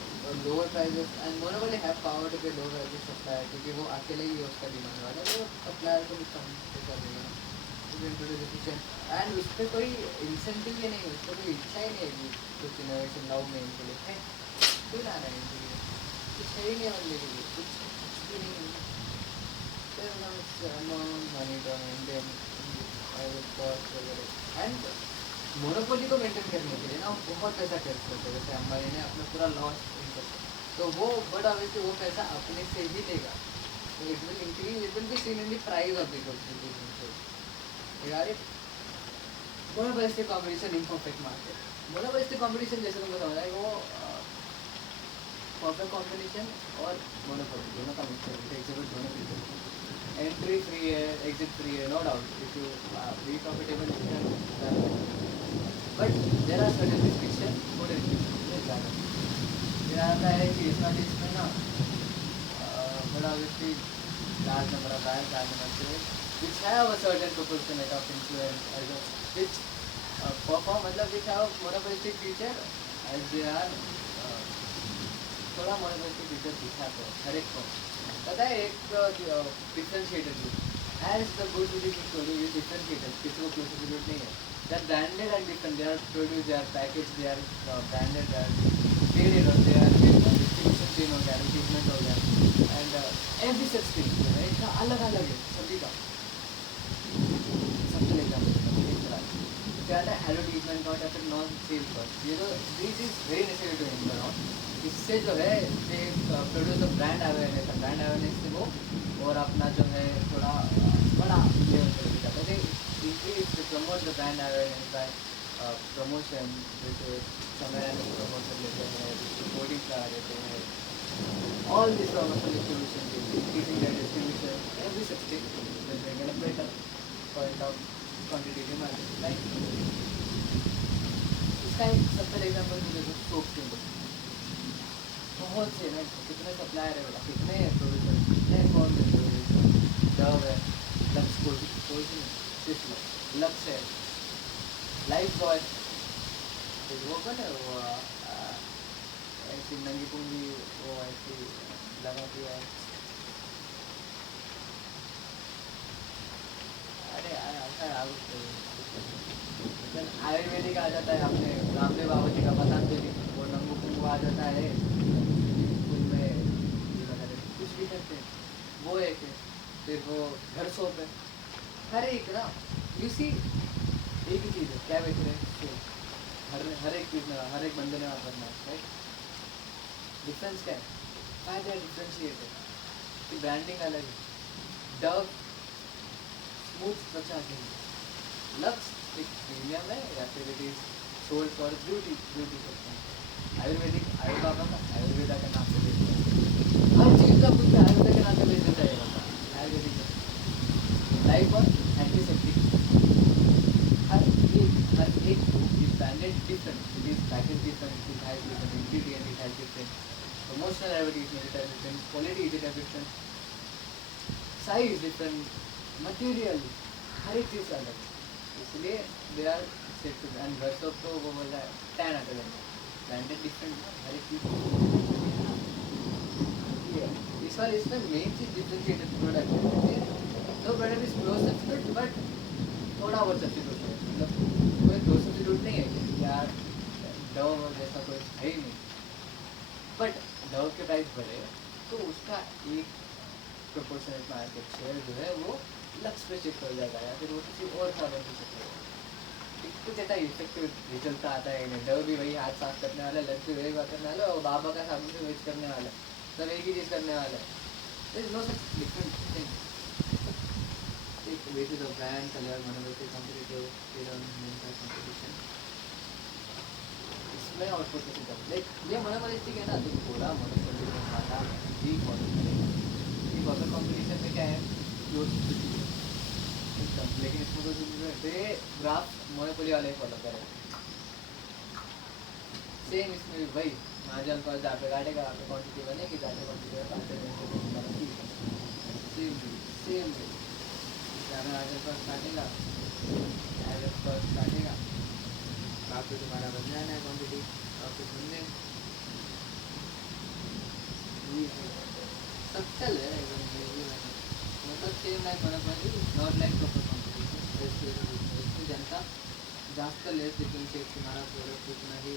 lower prices and monopoly have power to pay lower prices supplier क्योंकि वो अकेले ही उसका डिमांड वाला है वो सप्लायर को भी कम कर देगा. इंट्रोड्यूस एफिशिएंट एंड उस पर कोई इंसेंटिव ही नहीं, उस पर कोई इच्छा ही नहीं है कुछ इनोवेशन लाओ में इनके लिए है क्यों लाना है इनके लिए, कुछ है ही नहीं बनने के लिए, कुछ भी नहीं है. Money to maintain and monopoly को मेंटेन करने के लिए ना बहुत पैसा खर्च करते हैं. जैसे अंबानी ने अपना पूरा लॉस इनकम तो वो बट ऑब्वियसली वो पैसा अपने से ही देगा तो it will increase, it will be seen in the price of the goods. यार monopolistic competition imperfect market. Monopolistic competition जैसे तुमको समझ आए वो परफेक्ट कंपटीशन और मोनोपोली दोनों का मिक्सचर है. एग्जिट दोनों की एंट्री फ्री है, एग्जिट फ्री है, no doubt. If you be profitable but there are certain restriction for ज़्यादा. फिर आता है कि इस वाले इसमें ना बड़ा obviously large number of buyers, large number of sellers which have a certain proportionate of influence as a which perform मतलब which have monopolistic feature as they are पूरा मोनोपोलिस्टिक फीचर दिखाते हैं हर एक को। पता है एक डिफरेंशिएटर भी as the good which is produce differentiator, किसी को क्लोज सब्स्टिट्यूट नहीं है। They are branded and different, they are produce, they are package, they are branded, they are traded, और दे आर डिस्ट्रीब्यूशन चेन हो गया, advertisement हो गया, and every such thing इतना अलग अलग है सभी का। सबसे एग्जाम्पल क्या आता है एडवर्टीजमेंट का, फिर नॉन सेल कॉस्ट, ये जो this is very necessary to implement. इससे जो है they produce the brand awareness से वो, और अपना जो है थोड़ा बड़ा लेवल पर लेके जाता है। Increase to promote the brand awareness by promotion, जैसे समय प्रमोट कर लेते हैं, रिपोर्टिंग करा देते हैं, all this promotion distribution, increasing the distribution, every such thing will bring in a better point of quantitative market. Like इसका एक सिंपल एग्जांपल मुझे तो सोप के बहुत से ना, कितने सप्लायर है बेटा, कितने प्रोड्यूसर, कितने कौन डव है, लक्स कोई सिर्फ लक्स है, लाइफ बॉय, वो कौन है वो ऐसी नंगी पुंगी वो ऐसी लगाती है, अरे आयुर्वेदिक आ जाता है अपने रामदेव बाबा जी का पतंजलि, वो नंगू पुंगू आ जाता है स्कूल में, कुछ भी करते हैं वो एक है। फिर वो घर सोप है, हर एक ना यू सी एक ही चीज़ है, क्या बेच रहे हैं, हर एक चीज़ में हर एक बंदे ने वहाँ करना है, राइट। डिफरेंस क्या है, फायदा डिफ्रेंशिएट है कि ब्रांडिंग अलग है। डव स्मूथ त्वचा के लिए, लक्स एक प्रीमियम है, या फिर it is sold for beauty section. Ayurvedic Ayurveda का आयुर्वेदा के नाम से बेचते हैं, हर चीज़ का कुछ आयुर्वेदा के नाम से बेच देता है आयुर्वेदिक लाइफ और एंटीसेप्टिक। हर एक को is branded different, it is package different, it has different ingredient, it has different promotional advertisement, it has different quality, it has different size, different material, हर एक चीज़ अलग, इसलिए they are set to. And worse of तो वो बोल रहा है 10 आउट ऑफ 10 ब्रांडेड डिफरेंट, हर एक चीज़ इस बार इसमें मेन चीज़ डिफरेंशिएटेड प्रोडक्ट है। तो product is close substitute, but थोड़ा बहुत सब्स्टिट्यूट है, मतलब कोई क्लोज सब्स्टिट्यूट नहीं है कि यार डव जैसा कोई है ही नहीं, बट डव के प्राइस बढ़े तो उसका एक प्रोपोर्शनल मार्केट शेयर जो है वो लक्स पे शिफ्ट हो जाएगा, या फिर वो किसी और साधन से शिफ्ट होगा। कुछ ऐसा इफेक्टिव रिजल्ट आता है नहीं, डव भी वही हाथ साफ करने वाला है, लक्स भी वही बात करने वाला है, और बाबा का साबुन से वेस्ट करने वाला है, सब एक ही चीज़ करने वाला है। There is no such different thing. एक basis of brand colour monopolistic competitive competition, इसमें आउटपुट कैसे करें, लाइक ये मोनोपोलिस्टिक है ना, तो पूरा मोनोपोलिस्टिक वाला ही फॉलो करेगा। ये वाटर कंपटीशन में क्या है, क्लोज सिस्टम, लेकिन इसमें तो जो ग्राफ मोनोपोली वाले फॉलो करेगा। सेम इसमें भी भाई मार्जिन कॉल जहाँ पे काटेगा, आपको क्वांटिटी बनेगी, जाके क्वांटिटी काटे, सेम जहाँ पे मार्जिन कॉल काटेगा, एवरेज कॉस्ट काटेगा, आपको तुम्हारा बन जाना है क्वांटिटी, आपको सुनने सब चल है एकदम, मतलब same like monopoly, not like proper competition. इसमें जनता जास्त लेस डिफरेंशिएट, तुम्हारा प्रोडक्ट कितना ही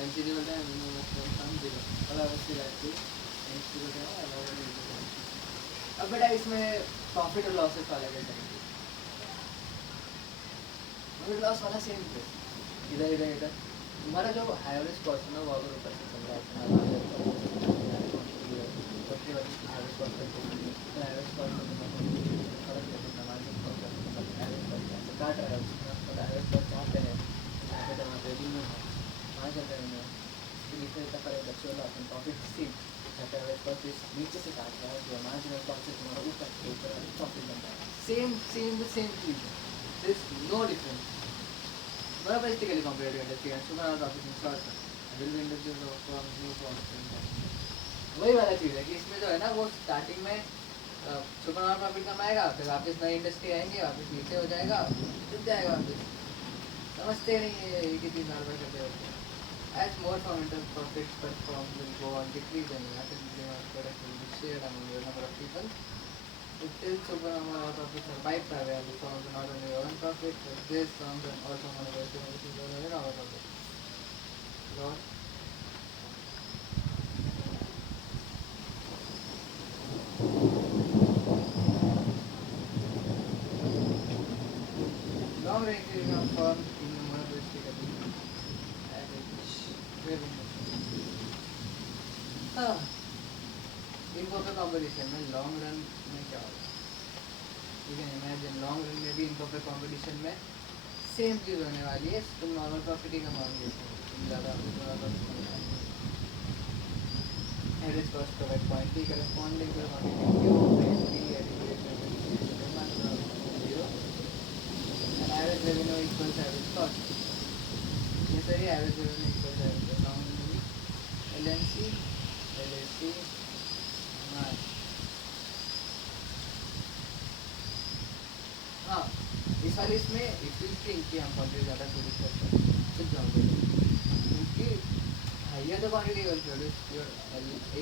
एम सी डी बोलते हैं काम दिलो और अवश्य रहती एम सी बोलते हैं। अब बेटा इसमें प्रॉफिट और लॉसेस वाला क्या करेंगे, प्रॉफिट लॉस वाला सेम है, इधर इधर इधर तुम्हारा जो एवरेज कॉस्ट है ना वो अगर ऊपर से चल रहा है, काट रहा है उसका एवरेज कॉस्ट जहाँ पे है, यहाँ पे जहाँ पे दिन में वहाँ चल रहे हैं, इसके नीचे तक बच्चे वाला अपन प्रॉफिट सीम जहाँ पे एवरेज कॉस्ट नीचे से काट रहा है, जो मार्जिनल कॉस्ट से तुम्हारा ऊपर प्रॉफिट बनता है, सेम चीज़, देयर इज नो डिफरेंस। बराबर इसके comparative industry and super profit in short will be industry from new profit. वही वाला चीज़ है कि इसमें जो है ना वो स्टार्टिंग में सुपर प्रॉफिट कमाएगा, फिर वापस नई इंडस्ट्री आएंगे, वापस नीचे हो जाएगा, डूब जाएगा वापस। समझते नहीं है, एक ही चीज़ बार बार करते होते हैं। As more fundamental profits per firm will go on decreasing, asset product will be shared among a number of people. It tilts over number of profits are wiped away and the firms not only earn profit, but these firms and also money which is earn our profit. Lord. Long range income firms in the monopolistic average revenue. इनको पे competition में long run में क्या होगा you can imagine long run में भी इनको पे कंपटीशन में सेम चीज़ होने वाली है तुम नॉर्मल प्रॉफिट ही कमाओगे तुम ज़्यादा एवरेज कॉस्ट प्रोवाइड पॉइंट की corresponding to quantity zero and average revenue equals average cost ये सारी average revenue equals average account LNC LAC हाँ इस वाले इसमें इफ यू थिंक कि हम क्वांटिटी ज़्यादा प्रोड्यूस करते हैं तो जाओगे क्योंकि higher the quantity will produce your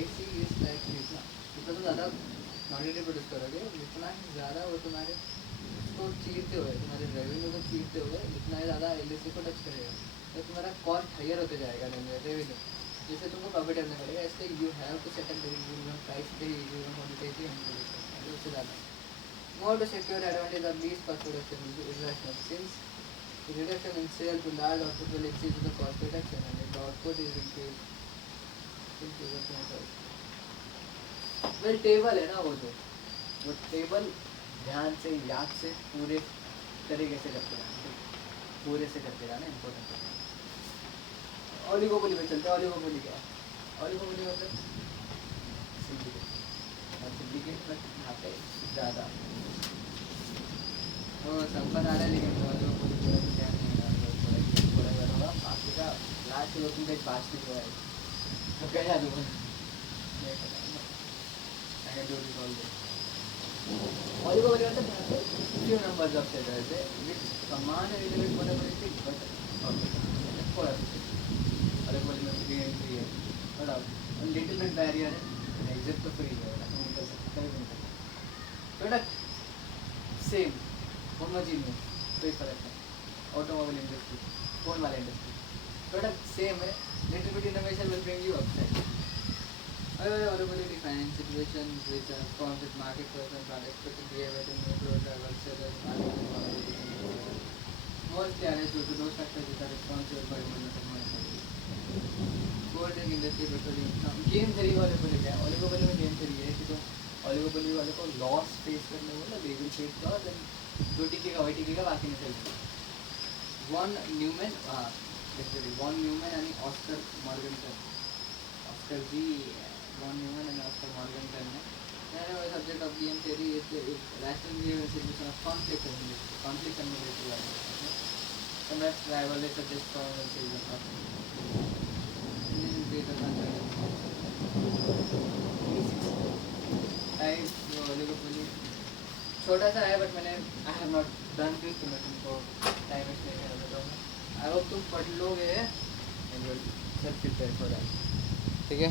AC is like this ना जितना तुम ज़्यादा क्वांटिटी प्रोड्यूस करोगे जितना ही ज़्यादा वो तुम्हारे उसको चीरते हुए तुम्हारे रेवेन्यू को चीरते हुए जितना ही ज़्यादा एलएसी को टच करेगा तो तुम्हारा कॉस्ट हाइयर होते जाएगा रेवेन्यू जैसे तुमको प्रॉफिट करना पड़ेगा इसलिए you have to set up price पे क्वांटिटी उससे ज़्यादा more to secure advantage of least cost production is irrational since the reduction in sale to large output will exceed the cost reduction and if the output is increased well table है ना वो table ध्यान से याद से पूरे तरीके से करते रहना पूरे से करते रहना इम्पोर्टेंट है ऑलिगोपोली में चलते हैं ऑलिगोपोली क्या ऑलिगोपोली मतलब सिंडिकेट में यहाँ पे ज़्यादा वो संपन्न आ रहा है लेकिन ऑलिगोपोली पूरा तो क्या नहीं थोड़ा होगा बाकी का लास्ट में तुम कहीं पास नहीं हुआ है तो क्या दूँगा ऑलिगोपोली मतलब few numbers of sellers which command a little bit monopolistic but oligopoly में फ्री एंट्री है और लिटिल बिट बैरियर है एग्जिट तो फ्री है प्रोडक्ट सेम होमोजीनियस कोई फर्क नहीं ऑटोमोबाइल इंडस्ट्री फोन वाला इंडस्ट्री प्रोडक्ट सेम है little bit innovation will bring you upside oligopoly defines situations which forms with market person products to behave at a neutral driver sellers mostly are due to those factors which are responsible for human gold industry petroleum game theory वाले को लेकर oligopoly में game theory है कि तो oligopoly वाले को loss face करने बोला they will face loss and जो टिकेगा वही टिकेगा बाकी नहीं चलेगा वॉन न्यूमैन आणि ऑस्कर मॉर्गनटन ऑस्कर जी वॉन न्यूमैन आणि ऑस्कर मॉर्गनटन ने subject of game theory is rational behaviour situation of conflict communicative sometimes rival is suggest for छोटा सा है बट मैंने I have not done this तो मैं तुमको टाइम वेस्ट नहीं करना चाहता हूँ आई होप तुम पढ़ लोगे and will self prepare for that ठीक है।